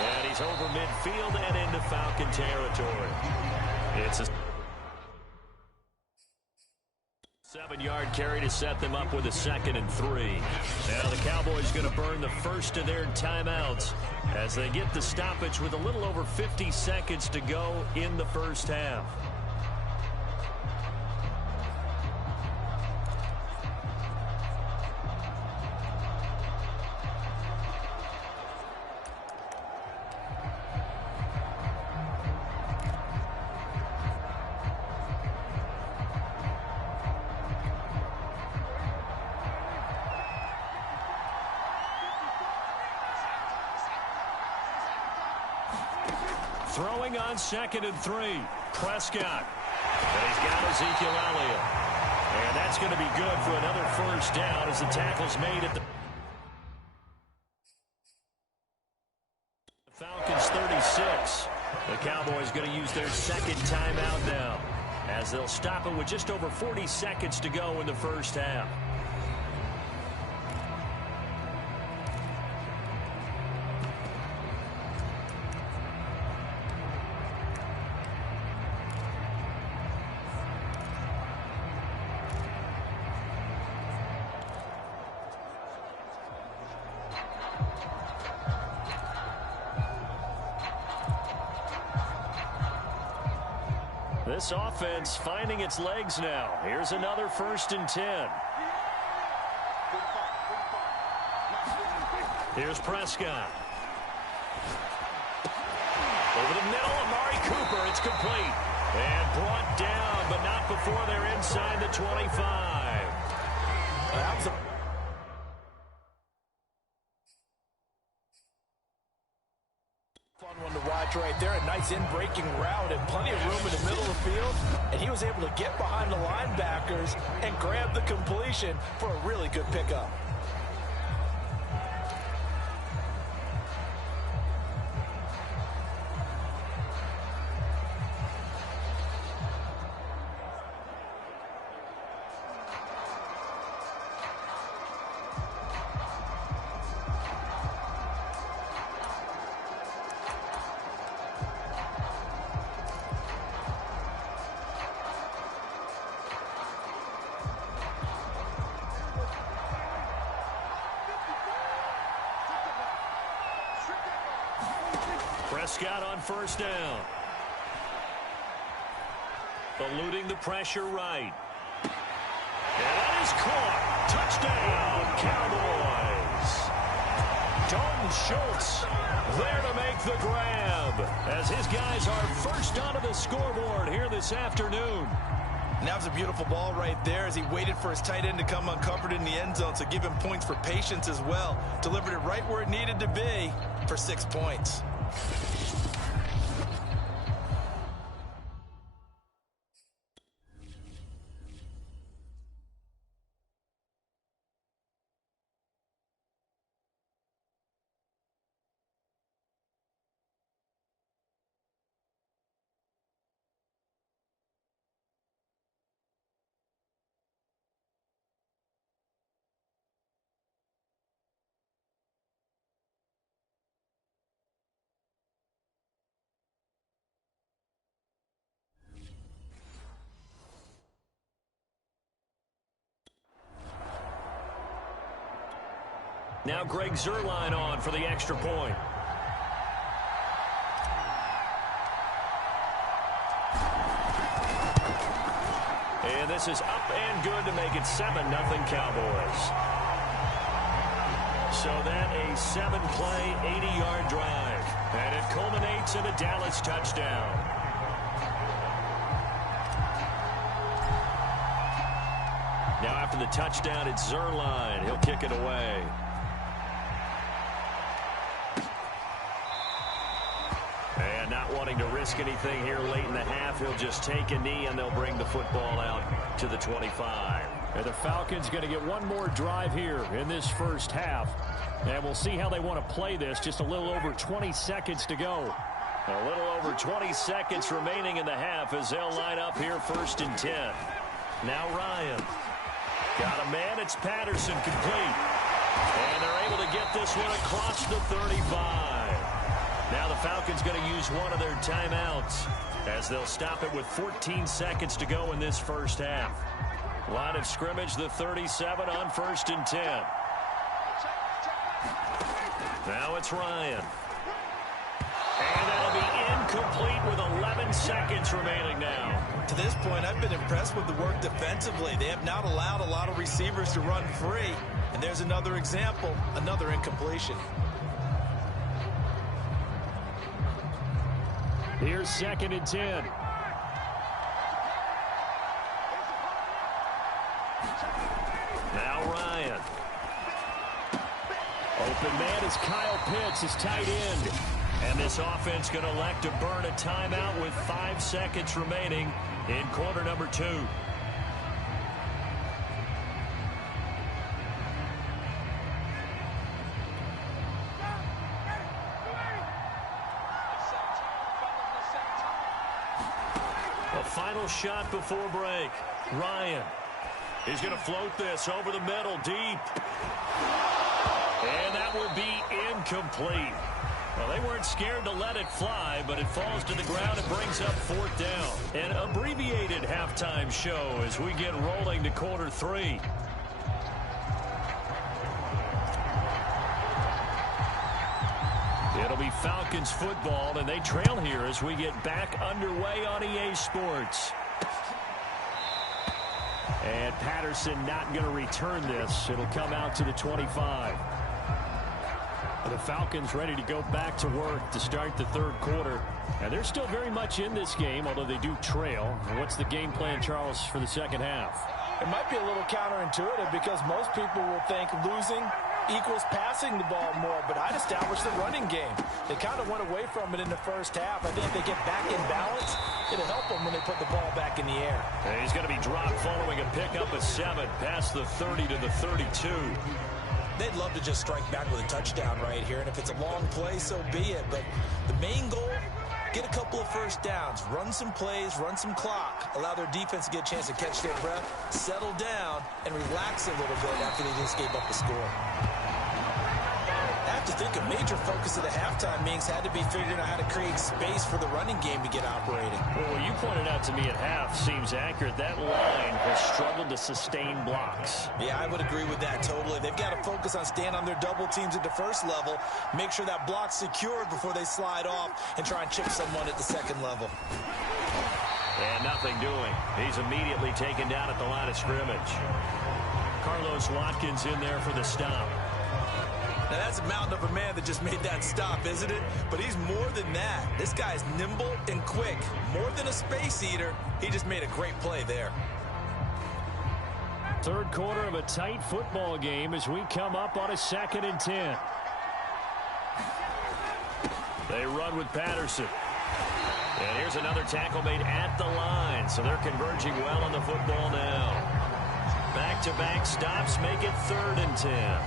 And he's over midfield and into Falcon territory. It's a 7-yard carry to set them up with a 2nd and 3. Now the Cowboys going to burn the first of their timeouts as they get the stoppage with a little over 50 seconds to go in the first half. Throwing on 2nd and 3. Prescott. And he's got Ezekiel Elliott. And that's going to be good for another first down as the tackle's made at the Falcons 36. The Cowboys going to use their second timeout now as they'll stop it with just over 40 seconds to go in the first half. This offense finding its legs now. Here's another 1st and 10. Here's Prescott. Over the middle, Amari Cooper. It's complete. And brought down, but not before they're inside the 25. That's a fun one to watch right there. A nice in-breaking route and plenty of room in the middle of the field. And he was able to get behind the linebackers and grab the completion for a really good pickup. Prescott on 1st down. Eluding the pressure right. And that is caught. Touchdown, Cowboys. Dalton Schultz there to make the grab as his guys are first onto the scoreboard here this afternoon. And that was a beautiful ball right there as he waited for his tight end to come uncovered in the end zone to give him points for patience as well. Delivered it right where it needed to be for 6 points. Now Greg Zuerlein on for the extra point. And this is up and good to make it 7-0 Cowboys. So then a 7-play, 80-yard drive. And it culminates in a Dallas touchdown. Now after the touchdown, it's Zuerlein. He'll kick it away. And not wanting to risk anything here late in the half, he'll just take a knee and they'll bring the football out to the 25. And the Falcons going to get one more drive here in this first half. And we'll see how they want to play this. Just a little over 20 seconds to go. A little over 20 seconds remaining in the half as they'll line up here 1st and 10. Now Ryan. Got a man. It's Patterson complete. And they're able to get this one across the 35. Now the Falcons going to use one of their timeouts as they'll stop it with 14 seconds to go in this first half. Line of scrimmage, the 37 on 1st and 10. Now it's Ryan. And that'll be incomplete with 11 seconds remaining now. To this point, I've been impressed with the work defensively. They have not allowed a lot of receivers to run free. And there's another example, another incompletion. Here's 2nd and 10. Now Ryan. Open man is Kyle Pitts, his tight end. And this offense going to elect to burn a timeout with 5 seconds remaining in quarter number 2. A final shot before break. Ryan. He's going to float this over the middle, deep. And that will be incomplete. Well, they weren't scared to let it fly, but it falls to the ground and brings up 4th down. An abbreviated halftime show as we get rolling to quarter 3. It'll be Falcons football, and they trail here as we get back underway on EA Sports. And Patterson not going to return this. It'll come out to the 25. The Falcons ready to go back to work to start the 3rd quarter. And they're still very much in this game, although they do trail. And what's the game plan, Charles, for the 2nd half? It might be a little counterintuitive because most people will think losing equals passing the ball more, but I'd establish the running game. They kind of went away from it in the 1st half. I think if they get back in balance, it'll help them when they put the ball back in the air. And he's going to be dropped following a pickup of 7 past the 30 to the 32. They'd love to just strike back with a touchdown right here, and if it's a long play, so be it. But the main goal, get a couple of first downs, run some plays, run some clock, allow their defense to get a chance to catch their breath, settle down, and relax a little bit after they just gave up the score. I have to think a major focus of the halftime meetings had to be figuring out how to create space for the running game to get operating. Well, what you pointed out to me at half seems accurate. That line has struggled to sustain blocks. Yeah, I would agree with that totally. They've got to focus on staying on their double teams at the 1st level, make sure that block's secured before they slide off and try and chip someone at the 2nd level. And nothing doing. He's immediately taken down at the line of scrimmage. Carlos Watkins in there for the stop. Now, that's a mountain of a man that just made that stop, isn't it? But he's more than that. This guy's nimble and quick. More than a space eater, he just made a great play there. 3rd quarter of a tight football game as we come up on a 2nd and 10. They run with Patterson. And here's another tackle made at the line, so they're converging well on the football now. Back-to-back stops make it 3rd and 10.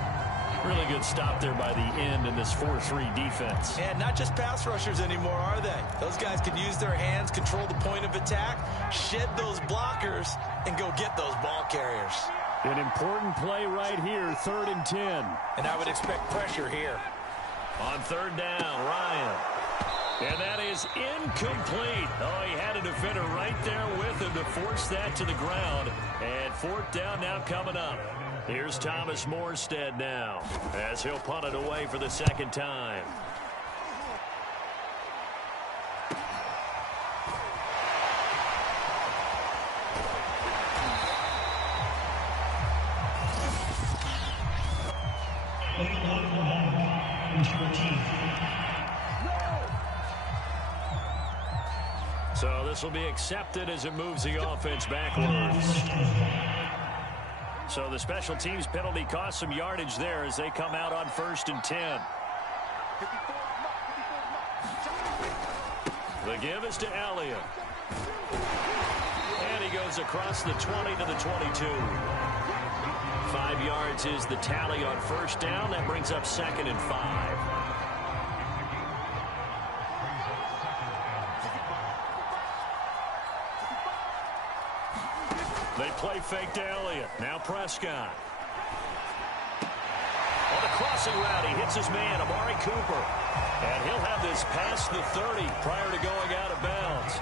Really good stop there by the end in this 4-3 defense. And not just pass rushers anymore, are they? Those guys can use their hands, control the point of attack, shed those blockers, and go get those ball carriers. An important play right here, 3rd and 10. And I would expect pressure here. On 3rd down, Ryan. And that is incomplete. Oh, he had a defender right there with him to force that to the ground. And 4th down now coming up. Here's Thomas Morstead now as he'll punt it away for the 2nd time. So this will be accepted as it moves the offense backwards. So the special teams penalty cost some yardage there as they come out on 1st and 10. The give is to Elliott. And he goes across the 20 to the 22. 5 yards is the tally on 1st down. That brings up 2nd and 5. They play fake to Elliott. Now Prescott. On the crossing route, he hits his man, Amari Cooper. And he'll have this past the 30 prior to going out of bounds.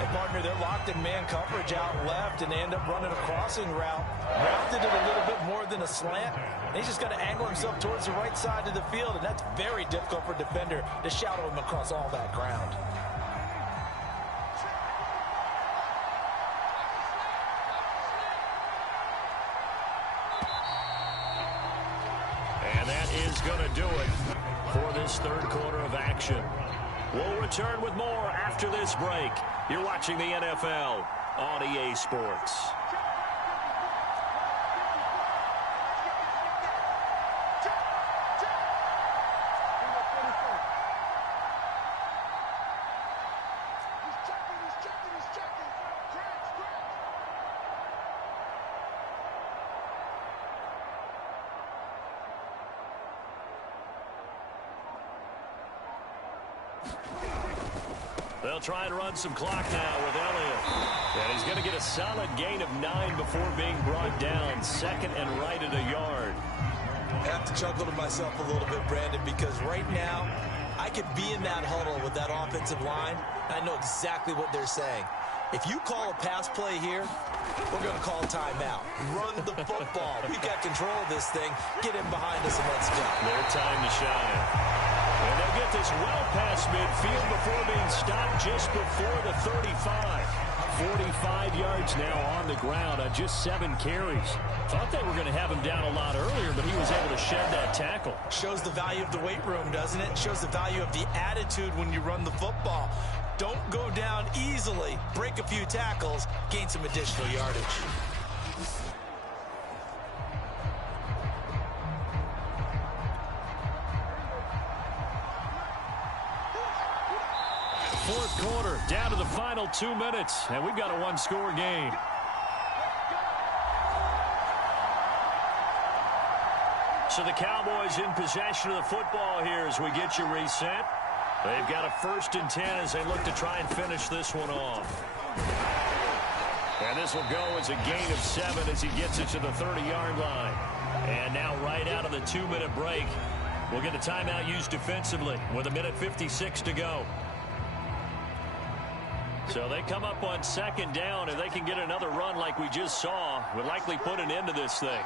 And, partner, they're locked in man coverage out left, and they end up running a crossing route. Rounded it a little bit more than a slant. And he's just got to angle himself towards the right side of the field, and that's very difficult for a defender to shadow him across all that ground. And that is going to do it for this 3rd quarter of action. We'll return with more after this break. You're watching the NFL on EA Sports. They'll try and run some clock now with Elliott. And he's going to get a solid gain of 9 before being brought down. Second and right at a yard. I have to chuckle to myself a little bit, Brandon, because right now I could be in that huddle with that offensive line. I know exactly what they're saying. If you call a pass play here, we're going to call timeout. Run the football. We've got control of this thing. Get in behind us and let's go. Their time to shine. And they'll get this well past midfield before being stopped just before the 35. 45 yards now on the ground on just 7 carries. Thought they were going to have him down a lot earlier, but he was able to shed that tackle. Shows the value of the weight room, doesn't it? Shows the value of the attitude when you run the football. Don't go down easily. Break a few tackles. Gain some additional yardage. Fourth quarter, down to the final 2 minutes, and we've got a one-score game. So the Cowboys in possession of the football here as we get you reset. They've got a 1st and 10 as they look to try and finish this one off. And this will go as a gain of 7 as he gets it to the 30-yard line. And now right out of the 2-minute break, we'll get a timeout used defensively with 1:56 to go. So they come up on 2nd down, and they can get another run like we just saw. Would likely put an end to this thing.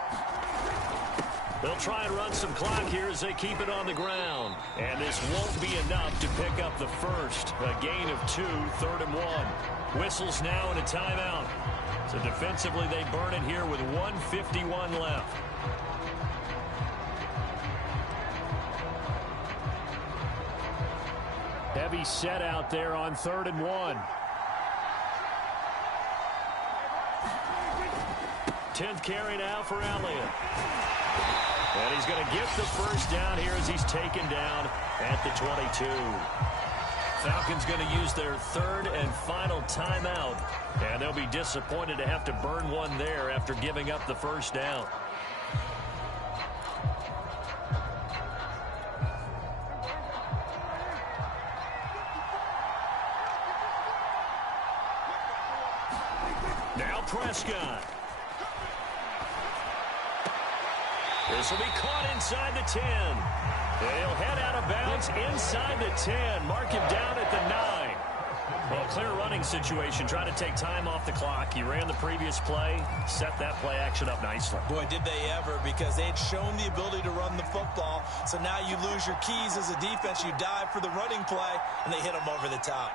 They'll try and run some clock here as they keep it on the ground. And this won't be enough to pick up the first. A gain of 2, 3rd and 1. Whistles now and a timeout. So defensively they burn it here with 1:51 left. Heavy set out there on 3rd and 1. 10th carry now for Elliott. And he's going to get the first down here as he's taken down at the 22. Falcons going to use their 3rd and final timeout. And they'll be disappointed to have to burn one there after giving up the first down. Now Prescott. This will be caught inside the 10. He'll head out of bounds inside the 10. Mark him down at the 9. Well, clear running situation. Try to take time off the clock. He ran the previous play, set that play action up nicely. Boy, did they ever, because they'd shown the ability to run the football. So now you lose your keys as a defense. You dive for the running play, and they hit him over the top.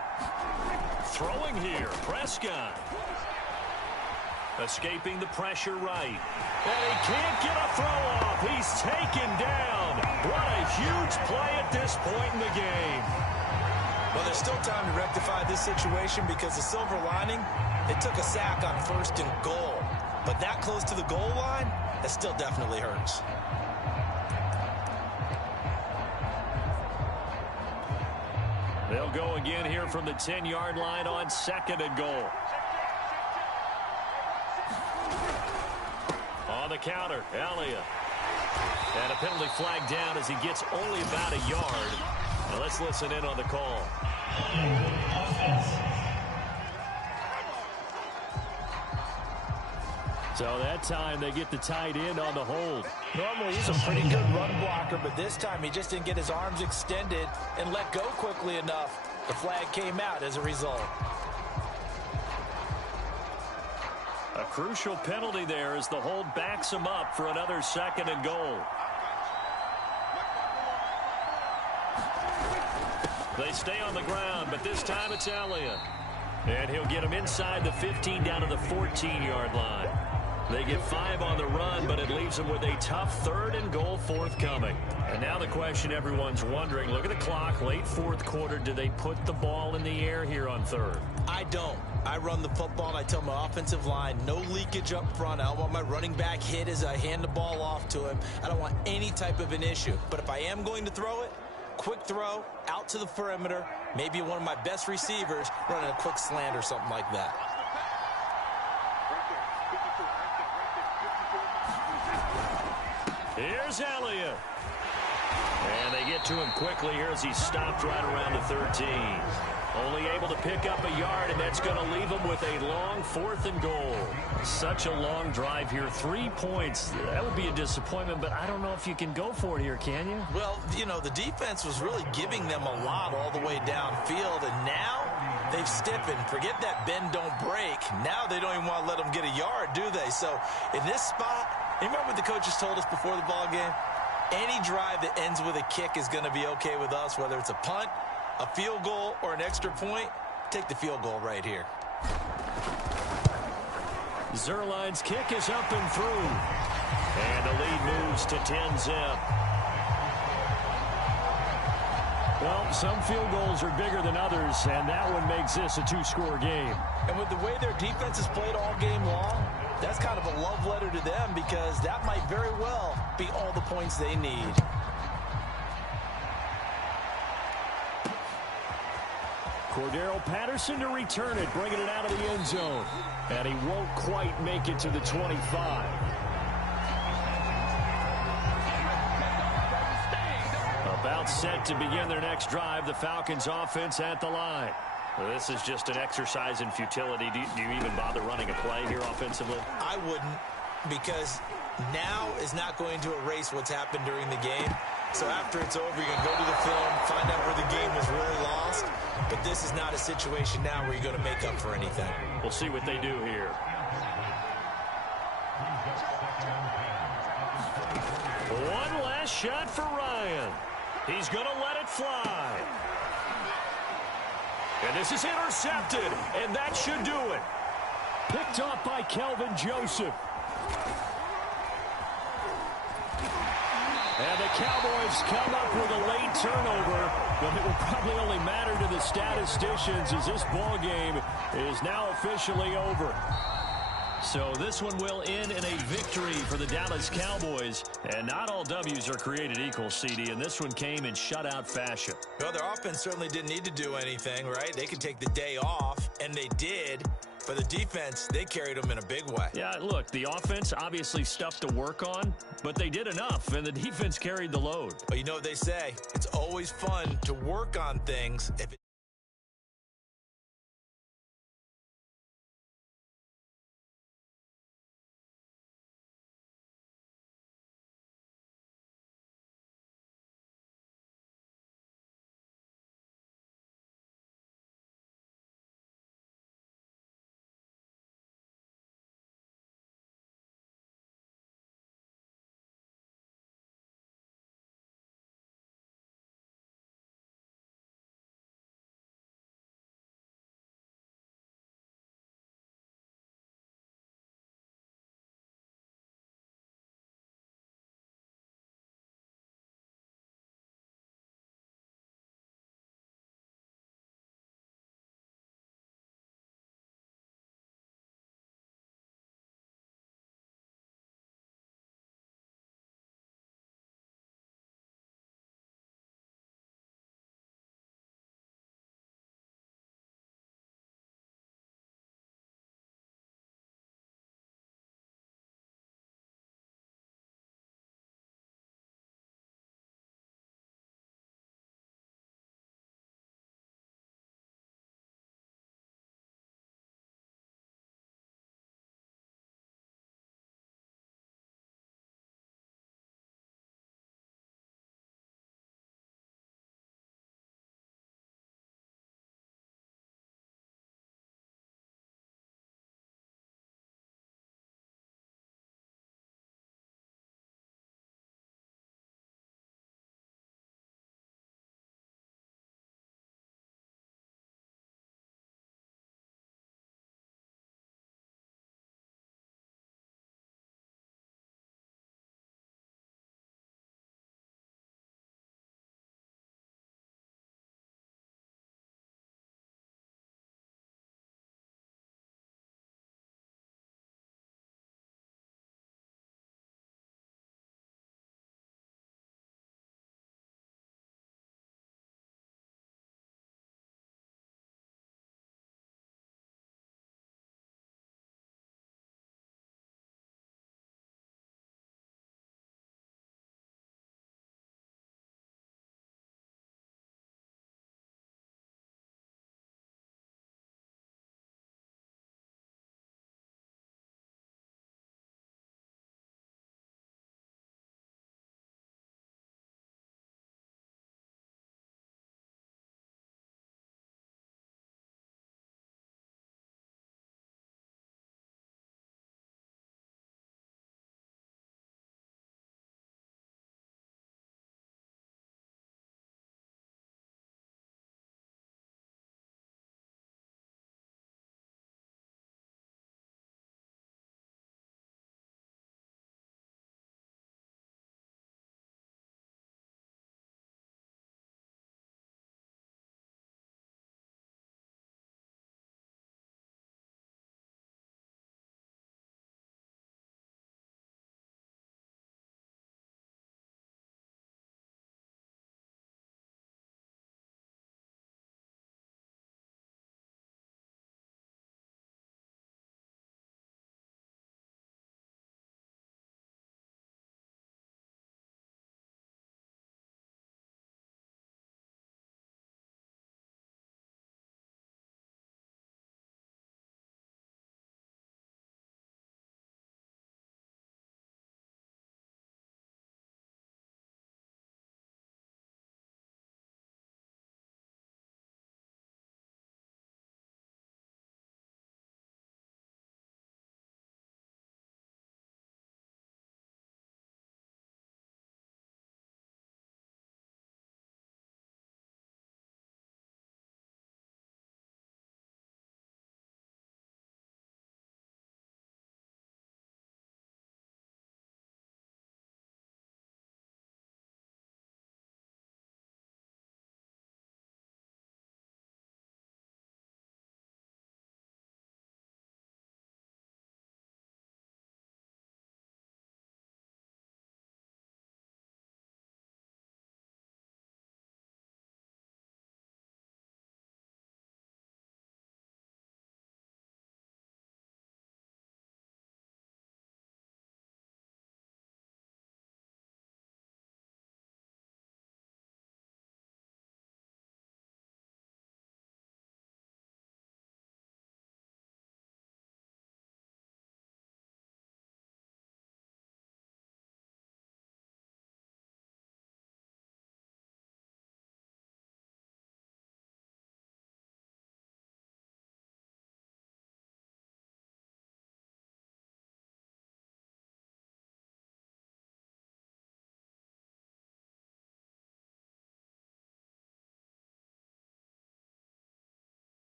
Throwing here, Prescott. Escaping the pressure right. And he can't get a throw off. He's taken down. What a huge play at this point in the game. Well, there's still time to rectify this situation because the silver lining, it took a sack on 1st and goal. But that close to the goal line, that still definitely hurts. They'll go again here from the 10-yard line on 2nd and goal. On the counter, Elliott. And a penalty flag down as he gets only about a yard. Now let's listen in on the call. So that time they get the tight end on the hold. Normally he's a pretty good run blocker, but this time he just didn't get his arms extended and let go quickly enough. The flag came out as a result. A crucial penalty there as the hold backs him up for another 2nd and goal. They stay on the ground, but this time it's Elliott. And he'll get him inside the 15 down to the 14-yard line. They get 5 on the run, but it leaves them with a tough 3rd and goal forthcoming. And now the question everyone's wondering, look at the clock, late 4th quarter, do they put the ball in the air here on 3rd? I don't. I run the football, and I tell my offensive line, no leakage up front. I don't want my running back hit as I hand the ball off to him. I don't want any type of an issue. But if I am going to throw it, quick throw, out to the perimeter, maybe one of my best receivers running a quick slant or something like that. Here's Elliott. And they get to him quickly here as he stopped right around the 13. Only able to pick up a yard, and that's going to leave him with a long 4th and goal. Such a long drive here. 3 points. That would be a disappointment, but I don't know if you can go for it here, can you? Well, you know, the defense was really giving them a lot all the way downfield, and now they've stiffened. Forget that bend, don't break. Now they don't even want to let them get a yard, do they? So in this spot, remember what the coaches told us before the ball game? Any drive that ends with a kick is going to be okay with us, whether it's a punt, a field goal, or an extra point. Take the field goal right here. Zerline's kick is up and through. And the lead moves to 10-zip. Well, some field goals are bigger than others, and that one makes this a 2-score game. And with the way their defense has played all game long, that's kind of a love letter to them, because that might very well be all the points they need. Cordero Patterson to return it, bringing it out of the end zone. And he won't quite make it to the 25. About set to begin their next drive, the Falcons offense at the line. Well, this is just an exercise in futility. Do you even bother running a play here offensively? I wouldn't, because now is not going to erase what's happened during the game. So after it's over, you're going to go to the film, find out where the game was really lost. But this is not a situation now where you're going to make up for anything. We'll see what they do here. One last shot for Ryan. He's going to let it fly. And this is intercepted, and that should do it. Picked off by Kelvin Joseph. And the Cowboys come up with a late turnover, but it will probably only matter to the statisticians as this ball game is now officially over. So this one will end in a victory for the Dallas Cowboys. And not all W's are created equal, CD, and this one came in shutout fashion. Well, their offense certainly didn't need to do anything, right? They could take the day off, and they did. But the defense, they carried them in a big way. Yeah, look, the offense, obviously stuff to work on, but they did enough, and the defense carried the load. But you know what they say? It's always fun to work on things if it